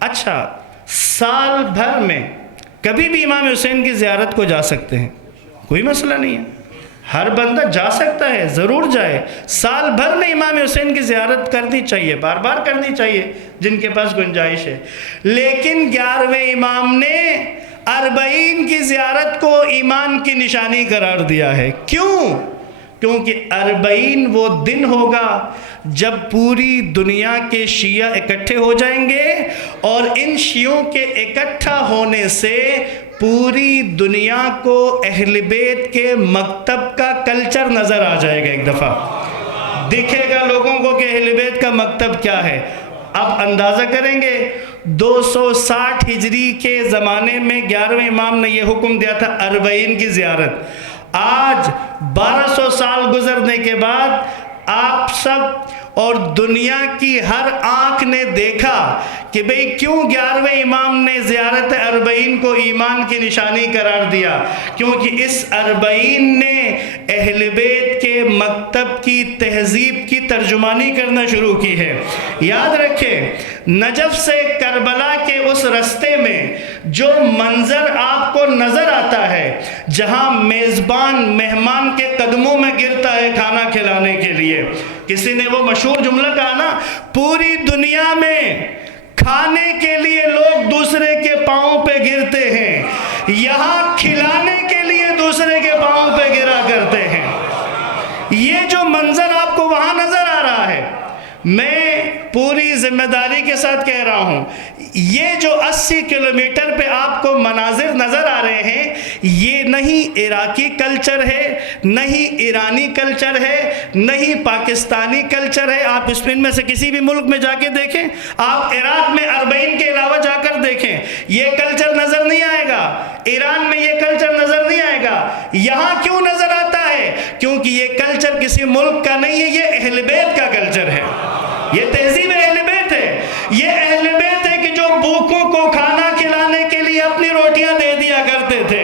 اچھا، سال بھر میں کبھی بھی امام حسین کی زیارت کو جا سکتے ہیں، کوئی مسئلہ نہیں ہے، ہر بندہ جا سکتا ہے، ضرور جائے. سال بھر میں امام حسین کی زیارت کرنی چاہیے، بار بار کرنی چاہیے جن کے پاس گنجائش ہے. لیکن 11ویں امام نے اربعین کی زیارت کو ایمان کی نشانی قرار دیا ہے. کیوں؟ کیونکہ اربعین وہ دن ہوگا جب پوری دنیا کے شیعہ اکٹھے ہو جائیں گے اور ان شیعوں کے اکٹھا ہونے سے پوری دنیا کو اہل بیت کے مکتب کا کلچر نظر آ جائے گا. ایک دفعہ دکھے گا لوگوں کو کہ اہل بیت کا مکتب کیا ہے. اب اندازہ کریں گے 260 ہجری کے زمانے میں 11ویں امام نے یہ حکم دیا تھا اربعین کی زیارت. آج 1200 سال گزرنے کے بعد آپ سب اور دنیا کی ہر آنکھ نے دیکھا کہ بھئی کیوں 11ویں امام نے زیارت اربعین کو ایمان کی نشانی قرار دیا. کیونکہ اس اربعین نے اہل بیت کے مکتب کی تہذیب کی ترجمانی کرنا شروع کی ہے. یاد رکھیں، نجف سے کربلا کے اس رستے میں جو منظر آپ کو نظر آتا ہے، جہاں میزبان مہمان کے قدموں میں گرتا ہے کھانا کھلانے کے لیے. کسی نے وہ مشہور جملہ کہا نا، پوری دنیا میں کھانے کے لیے لوگ دوسرے کے پاؤں پہ گرتے ہیں، یہاں کھلانے کے لیے دوسرے کے پاؤں پہ گرا کرتے ہیں. یہ جو منظر آپ کو وہاں نظر آ رہا ہے، میں پوری ذمہ داری کے ساتھ کہہ رہا ہوں، یہ جو 80 کلومیٹر پہ آپ کو مناظر نظر آ رہے ہیں، یہ نہیں عراقی کلچر ہے، نہیں ایرانی کلچر ہے، نہیں پاکستانی کلچر ہے. آپ ان میں سے کسی بھی ملک میں جا کے دیکھیں، آپ عراق میں اربعین کے علاوہ جا کر دیکھیں، یہ کلچر نظر نہیں آئے گا. ایران میں یہ کلچر نظر نہیں آئے گا. یہاں کیوں نظر آتا ہے؟ کیونکہ یہ کلچر کسی ملک کا نہیں ہے، یہ اہل بیت کا کلچر ہے، یہ تہذیب اہل بیت ہے. یہ اہل بیت ہے کہ جو بھوکوں کو کھانا کھلانے کے لیے اپنی روٹیاں دے دیا کرتے تھے.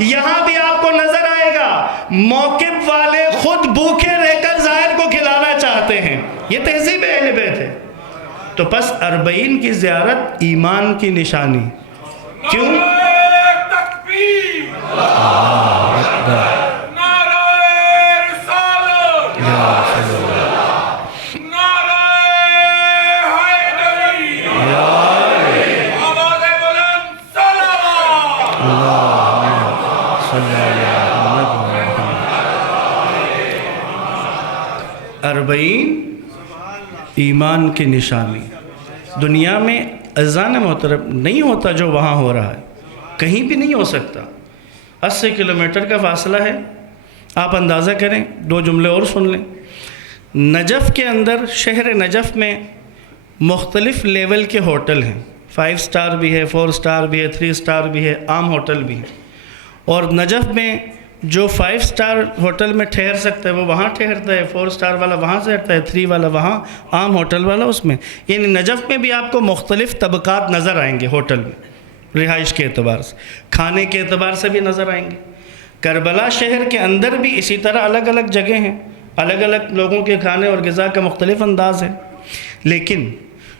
یہاں بھی آپ کو نظر آئے گا موقف والے خود بھوکے رہ کر ظاہر کو کھلانا چاہتے ہیں. یہ تہذیب اہل بیت ہے. تو پس اربعین کی زیارت ایمان کی نشانی. کیوں؟ اربعین ایمان کی نشانی. دنیا میں اذان محترم نہیں ہوتا جو وہاں ہو رہا ہے، کہیں بھی نہیں ہو سکتا. 80 کلومیٹر کا فاصلہ ہے. آپ اندازہ کریں، 2 جملے اور سن لیں. نجف کے اندر، شہر نجف میں مختلف لیول کے ہوٹل ہیں. 5 سٹار بھی ہے، 4 سٹار بھی ہے، 3 سٹار بھی ہے، عام ہوٹل بھی ہے. اور نجف میں جو 5 اسٹار ہوٹل میں ٹھہر سکتا ہے وہ وہاں ٹھہرتا ہے، 4 اسٹار والا وہاں سے ہٹتا ہے، 3 والا وہاں، عام ہوٹل والا اس میں. یعنی نجف میں بھی آپ کو مختلف طبقات نظر آئیں گے ہوٹل میں، رہائش کے اعتبار سے، کھانے کے اعتبار سے بھی نظر آئیں گے. کربلا شہر کے اندر بھی اسی طرح الگ الگ جگہ ہیں، الگ الگ لوگوں کے کھانے اور غذا کا مختلف انداز ہے. لیکن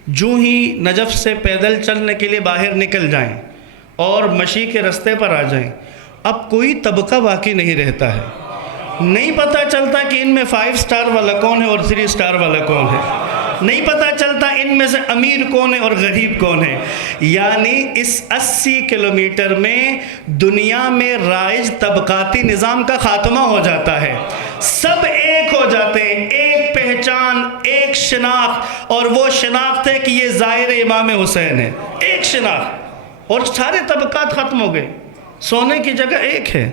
جو ہی نجف سے پیدل چلنے کے لیے باہر نکل جائیں اور مشی کے رستے پر آ جائیں، اب کوئی طبقہ باقی نہیں رہتا ہے. نہیں پتہ چلتا کہ ان میں 5 اسٹار والا کون ہے اور 3 اسٹار والا کون ہے. نہیں پتہ چلتا ان میں سے امیر کون ہے اور غریب کون ہے. یعنی اس 80 کلومیٹر میں دنیا میں رائج طبقاتی نظام کا خاتمہ ہو جاتا ہے. سب ایک ہو جاتے ہیں، ایک پہچان، ایک شناخت، اور وہ شناخت ہے کہ یہ زائر امام حسین ہے. ایک شناخت، اور سارے طبقات ختم ہو گئے. سونے کی جگہ ایک ہے،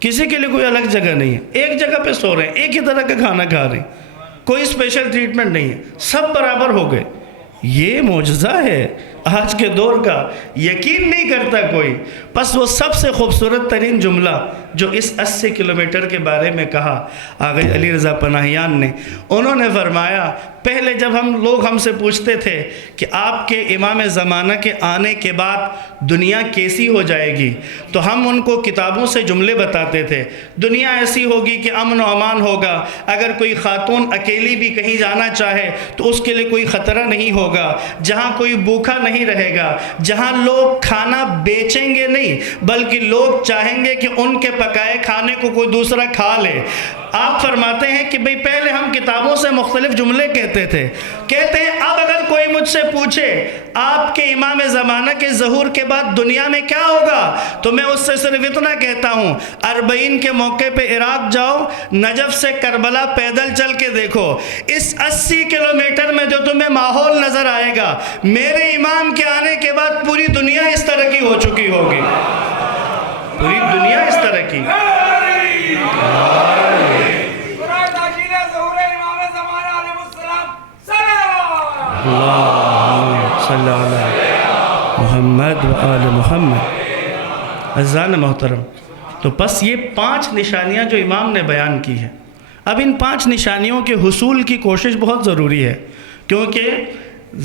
کسی کے لیے کوئی الگ جگہ نہیں ہے. ایک جگہ پہ سو رہے ہیں، ایک ہی طرح کا کھانا کھا رہے ہیں، کوئی اسپیشل ٹریٹمنٹ نہیں ہے، سب برابر ہو گئے. یہ معجزہ ہے آج کے دور کا، یقین نہیں کرتا کوئی. بس وہ سب سے خوبصورت ترین جملہ جو اس 80 کلومیٹر کے بارے میں کہا آغا علی رضا پناہیان نے، انہوں نے فرمایا پہلے جب لوگ ہم سے پوچھتے تھے کہ آپ کے امام زمانہ کے آنے کے بعد دنیا کیسی ہو جائے گی، تو ہم ان کو کتابوں سے جملے بتاتے تھے. دنیا ایسی ہوگی کہ امن و امان ہوگا، اگر کوئی خاتون اکیلی بھی کہیں جانا چاہے تو اس کے لیے کوئی خطرہ نہیں ہوگا، جہاں کوئی بھوکا نہیں رہے گا، جہاں لوگ کھانا بیچیں گے نہیں بلکہ لوگ چاہیں گے کہ ان کے پکائے کھانے کو کوئی دوسرا کھا لے. آپ فرماتے ہیں کہ بھئی پہلے ہم کتابوں سے مختلف جملے کہتے تھے، کہتے ہیں اب اگر کوئی مجھ سے پوچھے آپ کے امام زمانہ کے ظہور کے بعد دنیا میں کیا ہوگا، تو میں اس سے صرف اتنا کہتا ہوں 40 کے موقع پہ عراق جاؤ، نجف سے کربلا پیدل چل کے دیکھو. اس 80 کلومیٹر میں جو تمہیں ماحول نظر آئے گا، میرے امام کے آنے کے بعد پوری دنیا اس طرح کی ہو چکی ہوگی. پوری دنیا اس طرح کی. اللہم صلی علی محمد و آل محمد. عزیزان محترم، تو بس یہ 5 نشانیاں جو امام نے بیان کی ہیں. اب ان 5 نشانیوں کے حصول کی کوشش بہت ضروری ہے، کیونکہ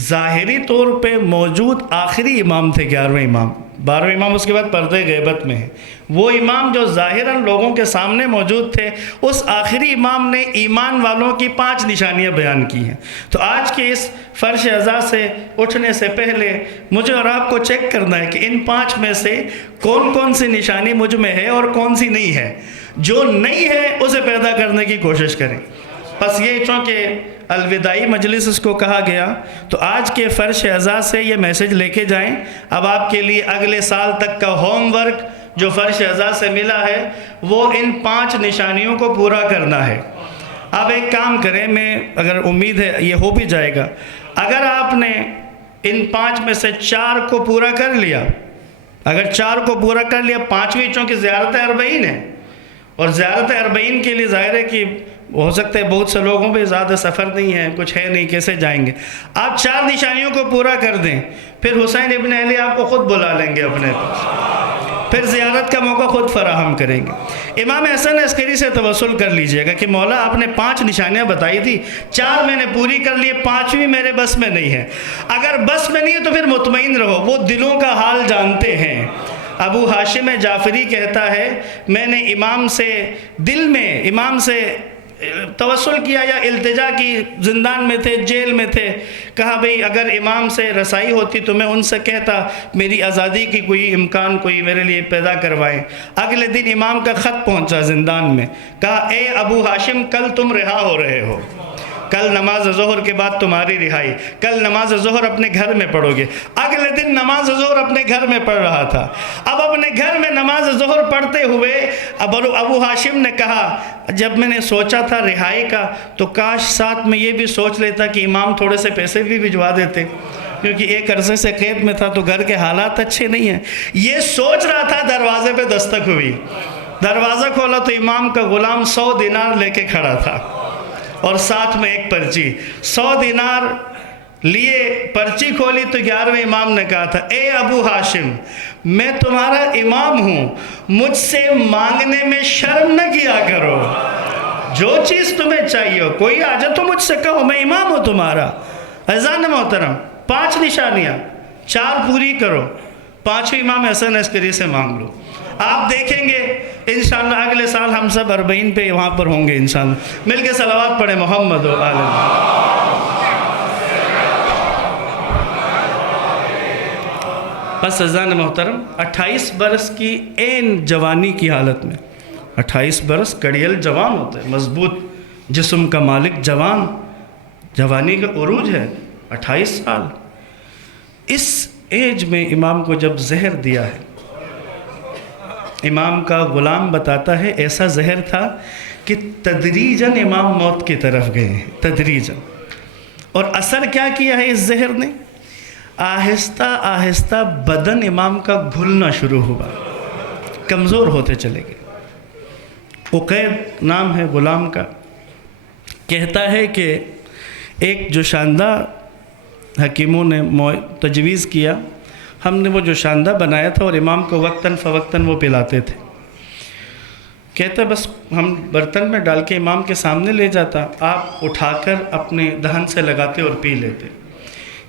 ظاہری طور پہ موجود آخری امام تھے 11ویں امام. 12ویں امام اس کے بعد پردے غیبت میں ہیں. وہ امام جو ظاہراً لوگوں کے سامنے موجود تھے، اس آخری امام نے ایمان والوں کی 5 نشانیاں بیان کی ہیں. تو آج کے اس فرش عزا سے اٹھنے سے پہلے مجھے اور آپ کو چیک کرنا ہے کہ ان 5 میں سے کون کون سی نشانی مجھ میں ہے اور کون سی نہیں ہے. جو نہیں ہے اسے پیدا کرنے کی کوشش کریں. بس یہ چونکہ الوداعی مجلس اس کو کہا گیا، تو آج کے فرش عزا سے یہ میسج لے کے جائیں. اب آپ کے لیے اگلے سال تک کا ہوم ورک جو فرش عزا سے ملا ہے وہ ان 5 نشانیوں کو پورا کرنا ہے. اب ایک کام کریں، میں اگر امید ہے یہ ہو بھی جائے گا، اگر آپ نے ان 5 میں سے 4 کو پورا کر لیا، اگر 4 کو پورا کر لیا، 5ویں چونکہ زیارت 40 ہے، اور زیارت 40 کے لیے ظاہر ہے کہ ہو سکتا ہے بہت سے لوگوں پہ زیادہ سفر نہیں ہے، کچھ ہے نہیں، کیسے جائیں گے. آپ 4 نشانیوں کو پورا کر دیں، پھر حسین ابن علی آپ کو خود بلا لیں گے اپنے پاس، پھر زیارت کا موقع خود فراہم کریں گے. امام حسن عسکری سے توسل کر لیجئے گا کہ مولا آپ نے 5 نشانیاں بتائی تھی، 4 میں نے پوری کر لی، 5ویں میرے بس میں نہیں ہے. اگر بس میں نہیں ہے تو پھر مطمئن رہو، وہ دلوں کا حال جانتے ہیں. ابو ہاشم جعفری کہتا ہے میں نے امام سے دل میں امام سے توسل کیا یا التجا کی، زندان میں تھے، جیل میں تھے، کہا بھئی اگر امام سے رسائی ہوتی تو میں ان سے کہتا میری آزادی کی کوئی امکان کوئی میرے لیے پیدا کروائیں. اگلے دن امام کا خط پہنچا زندان میں، کہا اے ابو ہاشم کل تم رہا ہو رہے ہو، کل نماز ظہر کے بعد تمہاری رہائی، کل نماز ظہر اپنے گھر میں پڑھو گے. اگلے دن نماز ظہر اپنے گھر میں پڑھ رہا تھا. اب اپنے گھر میں نماز ظہر پڑھتے ہوئے ابو ہاشم نے کہا جب میں نے سوچا تھا رہائی کا تو کاش ساتھ میں یہ بھی سوچ لیتا کہ امام تھوڑے سے پیسے بھی بھجوا دیتے، کیونکہ ایک عرصے سے قید میں تھا تو گھر کے حالات اچھے نہیں ہیں. یہ سوچ رہا تھا، دروازے پہ دستک ہوئی، دروازہ کھولا تو امام کا غلام 100 دینار لے کے کھڑا تھا اور ساتھ میں ایک پرچی. 100 دینار لیے پرچی کھولی تو 11ویں امام نے کہا تھا اے ابو ہاشم میں تمہارا امام ہوں، مجھ سے مانگنے میں شرم نہ کیا کرو، جو چیز تمہیں چاہیے ہو، کوئی حاجت تو مجھ سے کہو، میں امام ہوں تمہارا۔ عزیزان محترم، 5 نشانیاں، 4 پوری کرو، 5 امام حسن عسکری سے مانگ لو، آپ دیکھیں گے انشاءاللہ اگلے سال ہم سب 40 پہ وہاں پر ہوں گے انشاءاللہ۔ مل کے صلوات پڑھیں محمد و آل محمد۔ بس عزیزان محترم، 28 برس کی عین جوانی کی حالت میں، 28 برس کڑیل جوان ہوتے ہیں، مضبوط جسم کا مالک جوان، جوانی کا عروج ہے 28 سال۔ اس ایج میں امام کو جب زہر دیا ہے، امام کا غلام بتاتا ہے ایسا زہر تھا کہ تدریجاً امام موت کی طرف گئے ہیں، تدریجاً۔ اور اثر کیا کیا ہے اس زہر نے؟ آہستہ آہستہ بدن امام کا گھلنا شروع ہوا، کمزور ہوتے چلے گئے۔ عقید نام ہے غلام کا، کہتا ہے کہ ایک جو شاندہ حکیموں نے تجویز کیا، ہم نے وہ جو شاندہ بنایا تھا اور امام کو وقتاً فوقتاً وہ پلاتے تھے۔ کہتا بس ہم برتن میں ڈال کے امام کے سامنے لے جاتا، آپ اٹھا کر اپنے دہن سے لگاتے اور پی لیتے۔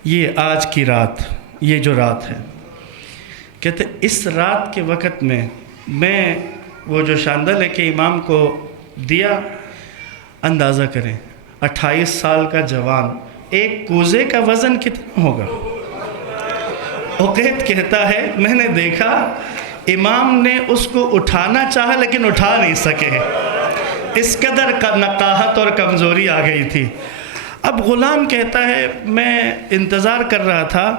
یہ آج کی رات، یہ جو رات ہے، کہتے اس رات کے وقت میں وہ جو شاندہ لے کے امام کو دیا، اندازہ کریں 28 سال کا جوان، ایک کوزے کا وزن کتنا ہوگا؟ عقید کہتا ہے میں نے دیکھا امام نے اس کو اٹھانا چاہا لیکن اٹھا نہیں سکے، اس قدر نقاہت اور کمزوری آ گئی تھی۔ اب غلام کہتا ہے میں انتظار کر رہا تھا،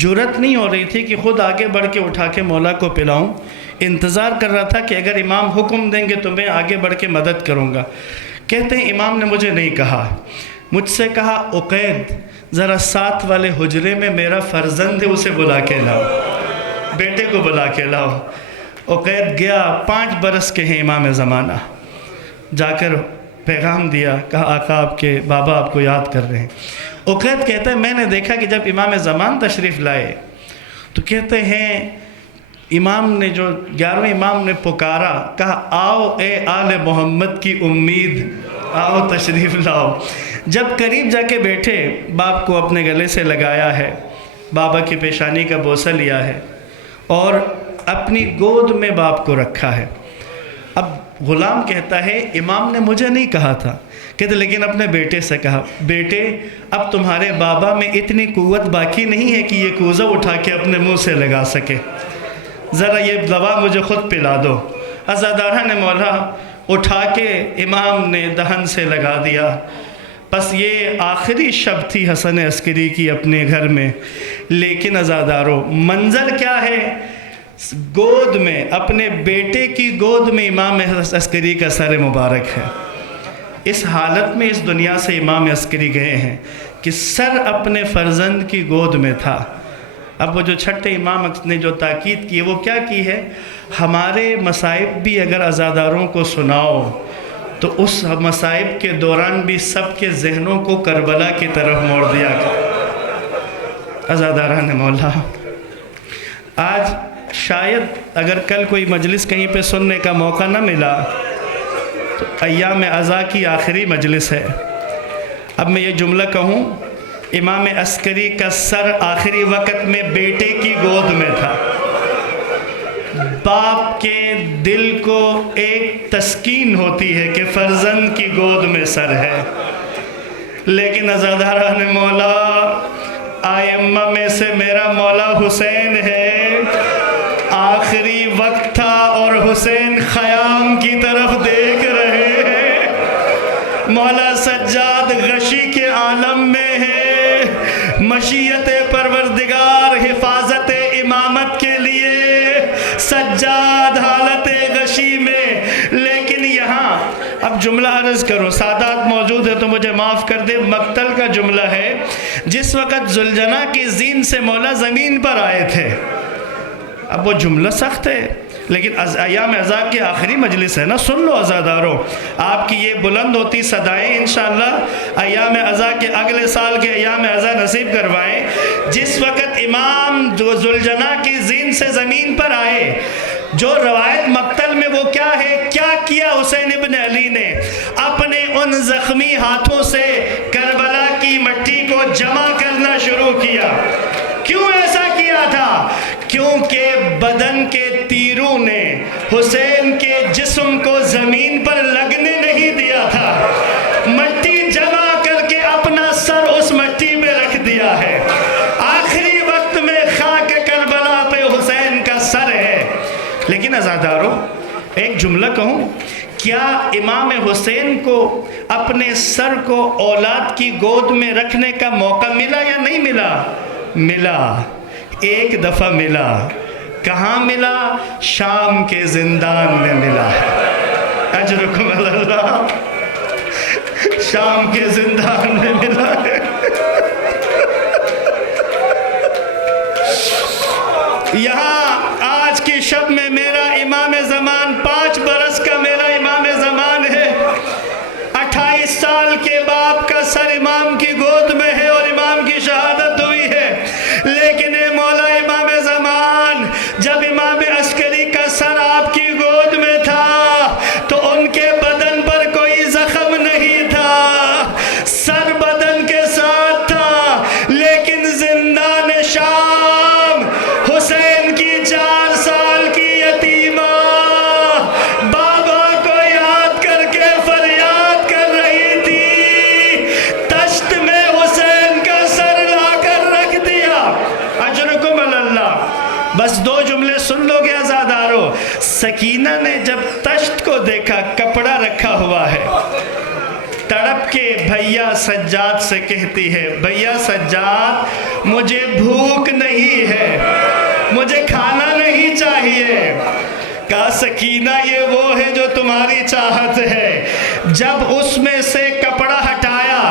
جرت نہیں ہو رہی تھی کہ خود آگے بڑھ کے اٹھا کے مولا کو پلاؤں، انتظار کر رہا تھا کہ اگر امام حکم دیں گے تو میں آگے بڑھ کے مدد کروں گا۔ کہتے ہیں امام نے مجھے نہیں کہا، مجھ سے کہا عقید ذرا ساتھ والے حجرے میں میرا فرزند ہے، اسے بلا کے لاؤ، بیٹے کو بلا کے لاؤ۔ عقید گیا، 5 برس کے ہیں امام زمانہ، جا کر پیغام دیا، کہا آقا آپ کے بابا آپ کو یاد کر رہے ہیں۔ عقید کہتا ہے میں نے دیکھا کہ جب امام زمان تشریف لائے تو کہتے ہیں امام نے جو 11ویں امام نے پکارا، کہا آؤ اے آل محمد کی امید، آؤ تشریف لاؤ۔ جب قریب جا کے بیٹھے، باپ کو اپنے گلے سے لگایا ہے، بابا کی پیشانی کا بوسہ لیا ہے اور اپنی گود میں باپ کو رکھا ہے۔ اب غلام کہتا ہے امام نے مجھے نہیں کہا تھا، کہتے لیکن اپنے بیٹے سے کہا بیٹے اب تمہارے بابا میں اتنی قوت باقی نہیں ہے کہ یہ کوزہ اٹھا کے اپنے منہ سے لگا سکے، ذرا یہ دوا مجھے خود پلا دو۔ عزادارہ نے مولا اٹھا کے امام نے دہن سے لگا دیا۔ بس یہ آخری شب تھی حسن عسکری کی اپنے گھر میں، لیکن عزاداروں منظر کیا ہے؟ گود میں، اپنے بیٹے کی گود میں امام عسکری کا سر مبارک ہے۔ اس حالت میں اس دنیا سے امام عسکری گئے ہیں کہ سر اپنے فرزند کی گود میں تھا۔ اب وہ جو چھٹے امام نے جو تاکید کی وہ کیا کی ہے؟ ہمارے مصائب بھی اگر عزاداروں کو سناؤ تو اس مصائب کے دوران بھی سب کے ذہنوں کو کربلا کی طرف موڑ دیا گیا۔ عزاداران مولا، آج شاید اگر کل کوئی مجلس کہیں پہ سننے کا موقع نہ ملا تو ایام عزا کی آخری مجلس ہے۔ اب میں یہ جملہ کہوں، امام عسکری کا سر آخری وقت میں بیٹے کی گود میں تھا۔ باپ کے دل کو ایک تسکین ہوتی ہے کہ فرزند کی گود میں سر ہے، لیکن عزاداران مولا، آئمہ میں سے میرا مولا حسین ہے، آخری وقت تھا اور حسین خیام کی طرف دیکھ رہے ہیں، مولا سجاد غشی کے عالم میں ہے، مشیت پروردگار حفاظت امامت کے لیے سجاد حالت غشی میں۔ لیکن یہاں اب جملہ عرض کرو، سادات موجود ہے تو مجھے معاف کر دے، مقتل کا جملہ ہے، جس وقت ذوالجناح کی زین سے مولا زمین پر آئے تھے۔ اب وہ جملہ سخت ہے لیکن ایام عزا کی آخری مجلس ہے نا، سن لو عزاداروں، آپ کی یہ بلند ہوتی صدائیں انشاءاللہ ایام عزا کے اگلے سال کے ایام عزا نصیب کروائیں۔ جس وقت امام ذوالجناح کی زین سے زمین پر آئے، جو روایت مقتل میں وہ کیا ہے، کیا کیا حسین ابن علی نے؟ اپنے ان زخمی ہاتھوں سے کربلا کی مٹی کو جمع کرنا شروع کیا۔ کیوں ایسا کیا تھا؟ کیونکہ بدن کے تیروں نے حسین کے جسم کو زمین پر لگنے نہیں دیا تھا، مٹی جمع کر کے اپنا سر اس مٹی پہ رکھ دیا ہے۔ آخری وقت میں خاک کربلا پہ حسین کا سر ہے۔ لیکن عزادارو، ایک جملہ کہوں، کیا امام حسین کو اپنے سر کو اولاد کی گود میں رکھنے کا موقع ملا یا نہیں ملا؟ ملا، ایک دفعہ ملا۔ کہاں ملا؟ شام کے زندان میں ملا ہے۔ اجرکم اللہ، شام کے زندان میں ملا ہے۔ یہاں آج کی شب میں میرا امام زمان 5 برس کا میرا امام زمان ہے، 28 سال کے باپ کا سر امام کی گود میں ہے اور امام کی شہادت ہوئی ہے۔ لیکن اے مولا امام زمان، جب امام عسکری کا سر آپ کی گود میں تھا تو ان کے بدن پر کوئی زخم نہیں تھا، سر بدن کے ساتھ تھا، لیکن زندان شام حسین کی 4 سال کی یتیمہ بابا کو یاد کر کے فریاد کر رہی تھی، تشت میں حسین کا سر لا کر رکھ دیا۔ اجرکم اللہ۔ بس 2 جملے سن لو گے عزادارو۔ سکینہ نے جب تشت کو دیکھا، کپڑا رکھا ہوا ہے، تڑپ کے بھیا سجاد سے کہتی ہے، بھیا سجاد مجھے بھوک نہیں ہے، مجھے کھانا نہیں چاہیے۔ کہا سکینہ یہ وہ ہے جو تمہاری چاہت ہے۔ جب اس میں سے کپڑا ہٹایا،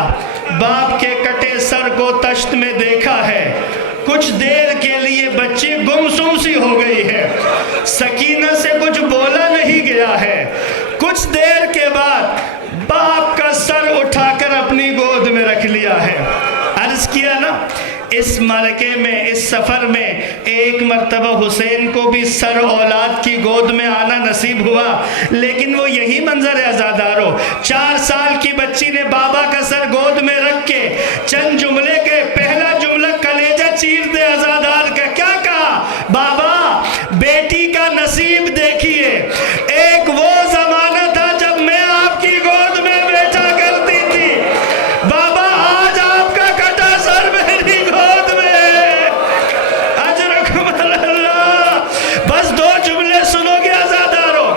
باپ کے کٹے سر کو تشت میں دیکھا ہے، کچھ دیر کے لیے بچی گمسم سی ہو گئی ہے، سکینہ سے کچھ بولا نہیں گیا ہے۔ کچھ دیر کے بعد باپ کا سر اٹھا کر اپنی گود میں رکھ لیا ہے۔ عرض کیا نا، اس معرکے میں، اس سفر میں ایک مرتبہ حسین کو بھی سر اولاد کی گود میں آنا نصیب ہوا، لیکن وہ یہی منظر ہے عزادارو۔ 4 سال کی بچی نے بابا کا سر گود میں رکھ کے چند جملے کے، پہلا جملہ کلیجہ چیر دے عزادار کا، کیا کہا؟ بابا بیٹی کا نصیب دیکھیے، ایک وہ زمانہ تھا جب میں آپ کی گود میں بیٹھا کرتی تھی، بابا آج آپ کا کٹا سر میری گود میں۔ اجرکم اللہ۔ بس 2 جملے سنو گے عزادارو،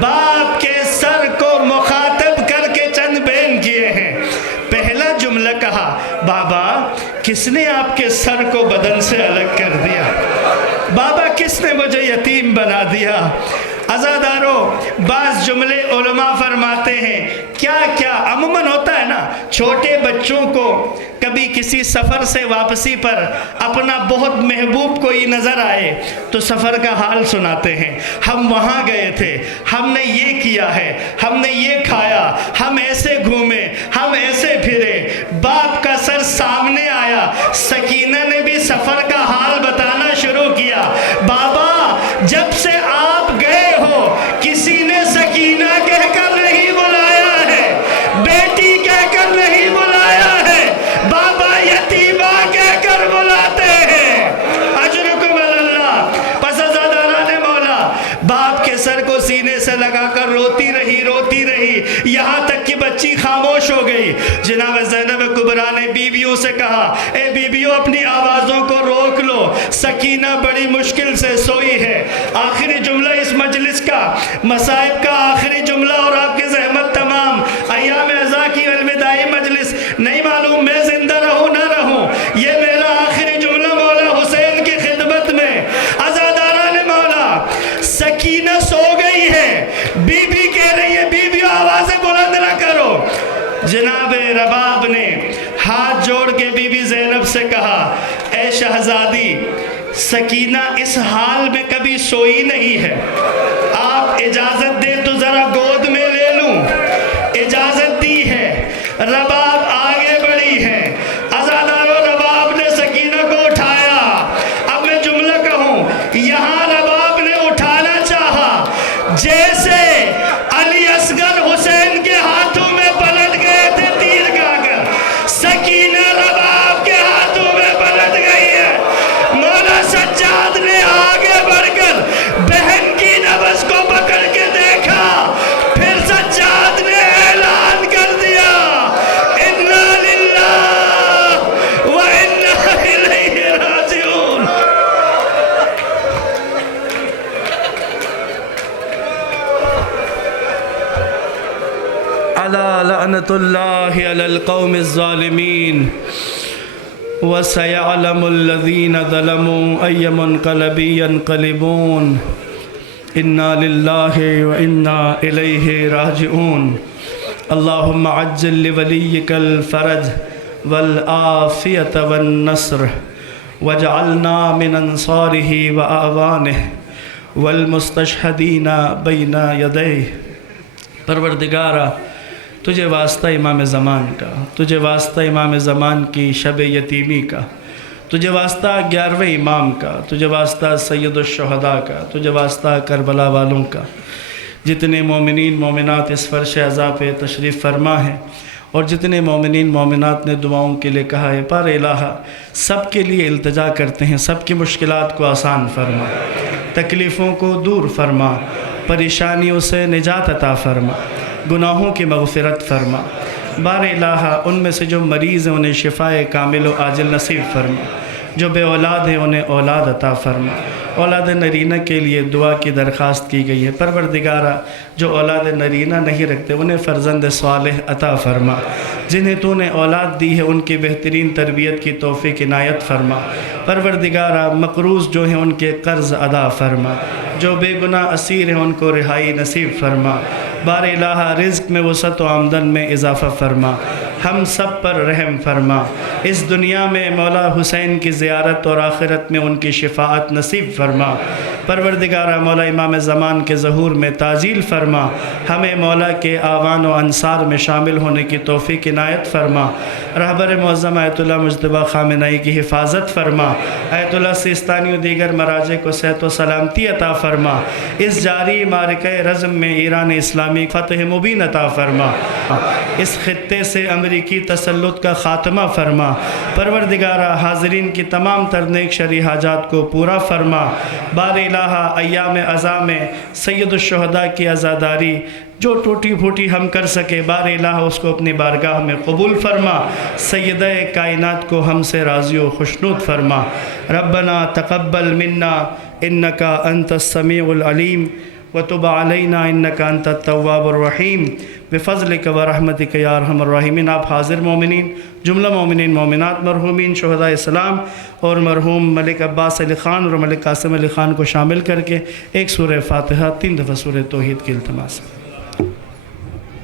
باپ کے سر کو مخاطب کر کے چند بیان کیے ہیں۔ پہلا جملہ کہا، بابا کس نے آپ کے سر کو بدن سے الگ کر دیا؟ بابا کس نے مجھے یتیم بنا دیا؟ عزادارو، بعض جملے علماء فرماتے ہیں، کیا کیا عموماً ہوتا ہے نا، چھوٹے بچوں کو کبھی کسی سفر سے واپسی پر اپنا بہت محبوب کوئی نظر آئے تو سفر کا حال سناتے ہیں، ہم وہاں گئے تھے، ہم نے یہ کیا ہے، ہم نے یہ کھایا، ہم ایسے گھومے، ہم ایسے پھرے۔ باپ کا سر سامنے آیا، سکینہ نے بھی سفر کا حال بتانا شروع کیا۔ بابا جب سے آپ گئے ہو کسی نے سکینہ کہہ کر نہیں بلایا ہے، بیٹی کہہ کر نہیں بلایا ہے، بابا یتیمہ کہہ کر بلاتے ہیں۔ اجرکم اللہ۔ پس عزاداران مولا، باپ کے سر کو سینے سے لگا کر روتی رہی، یہاں تک کہ بچی خاموش ہو گئی۔ جناب زینب کبریٰ نے بیویوں سے کہا، اے بیویوں اپنی آوازوں کو روک لو، سکینہ بڑی مشکل سے سوئی ہے۔ آخری جملہ اس مجلس کا، مصائب کا آخری جملہ، اور آپ کی زحمت تمام ایام عزا کی الوداعی مجلس، نہیں معلوم میں زندہ رہوں نہ رہوں، یہ میرا آخری جملہ مولا حسین کی خدمت میں۔ عزاداران مولا، سکینہ سو گئی ہے، بی بی کہہ رہی ہے، بیویوں آوازیں بلند نہ کرو۔ جناب رباب نے ہاتھ جوڑ کے بی بی زینب سے کہا، اے شہزادی، سکینہ اس حال میں کبھی سوئی نہیں ہے، آپ اجازت دیں تو ذرا گود میں لے لوں۔ اجازت دی ہے، رباب آگے بڑھی ہے، عزادارو رباب نے سکینہ کو لعنت اللہ علی القوم الظالمین وسيعلم الذين ظلموا أي منقلب ينقلبون إنا لله وإنا إليه راجعون اللهم عجل لوليك الفرج والعافية والنصر واجعلنا من أنصاره وأعوانه والمستشهدين بين يديه پروردگارا تجھے واسطہ امام زمان کا، تجھے واسطہ امام زمان کی شب یتیمی کا، تجھے واسطہ 11ویں امام کا، تجھے واسطہ سید الشہداء کا، تجھے واسطہ کربلا والوں کا، جتنے مومنین مومنات اس فرش عزا پہ تشریف فرما ہے اور جتنے مومنین مومنات نے دعاؤں کے لیے کہا ہے، پر الہ سب کے لیے التجا کرتے ہیں، سب کی مشکلات کو آسان فرما، تکلیفوں کو دور فرما، پریشانیوں سے نجات عطا فرما، گناہوں کی مغفرت فرما، بار الہ ان میں سے جو مریض ہیں انہیں شفائے کامل و عاجل نصیب فرما، جو بے اولاد ہیں انہیں اولاد عطا فرما، اولاد نرینہ کے لیے دعا کی درخواست کی گئی ہے، پروردگارہ جو اولاد نرینہ نہیں رکھتے انہیں فرزند صالح عطا فرما، جنہیں تو نے اولاد دی ہے ان کی بہترین تربیت کی توفیق عنایت فرما، پروردگارہ مقروض جو ہیں ان کے قرض ادا فرما، جو بے گناہ اسیر ہیں ان کو رہائی نصیب فرما، بار الہ رزق میں وسعت و آمدن میں اضافہ فرما، ہم سب پر رحم فرما، اس دنیا میں مولا حسین کی زیارت اور آخرت میں ان کی شفاعت نصیب فرما، پروردگارہ مولا امام زمان کے ظہور میں تعجیل فرما، ہمیں مولا کے آوان و انصار میں شامل ہونے کی توفیق عنایت فرما، رہبر معظم آیت اللہ مجتبیٰ خامنہئی کی حفاظت فرما، آیت اللہ سیستانی و دیگر مراجع کو صحت و سلامتی عطا فرما، اس جاری معرکہ رزم میں ایران اسلامی فتح مبین عطا فرما، اس خطے سے امریکی تسلط کا خاتمہ فرما، پروردگارہ حاضرین کی تمام تر نیک شرعی حاجات کو پورا فرما، بار الہ ایام عزا میں سید الشہداء کی عزاداری جو ٹوٹی پھوٹی ہم کر سکے بار الہ اس کو اپنی بارگاہ میں قبول فرما، سیدہ کائنات کو ہم سے راضی و خوشنود فرما، ربنا تقبل منا انکا انت السمیع العلیم وتب علینا انکا انت التواب الرحیم بفضلک ورحمتک یا ارحم الراحمین۔ آپ حاضر مومنین، جملہ مومنین مومنات، مرحومین شہداء اسلام اور مرحوم ملک عباس علی خان اور ملک قاسم علی خان کو شامل کر کے ایک سورہ فاتحہ 3 دفعہ سورہ توحید کی التماس۔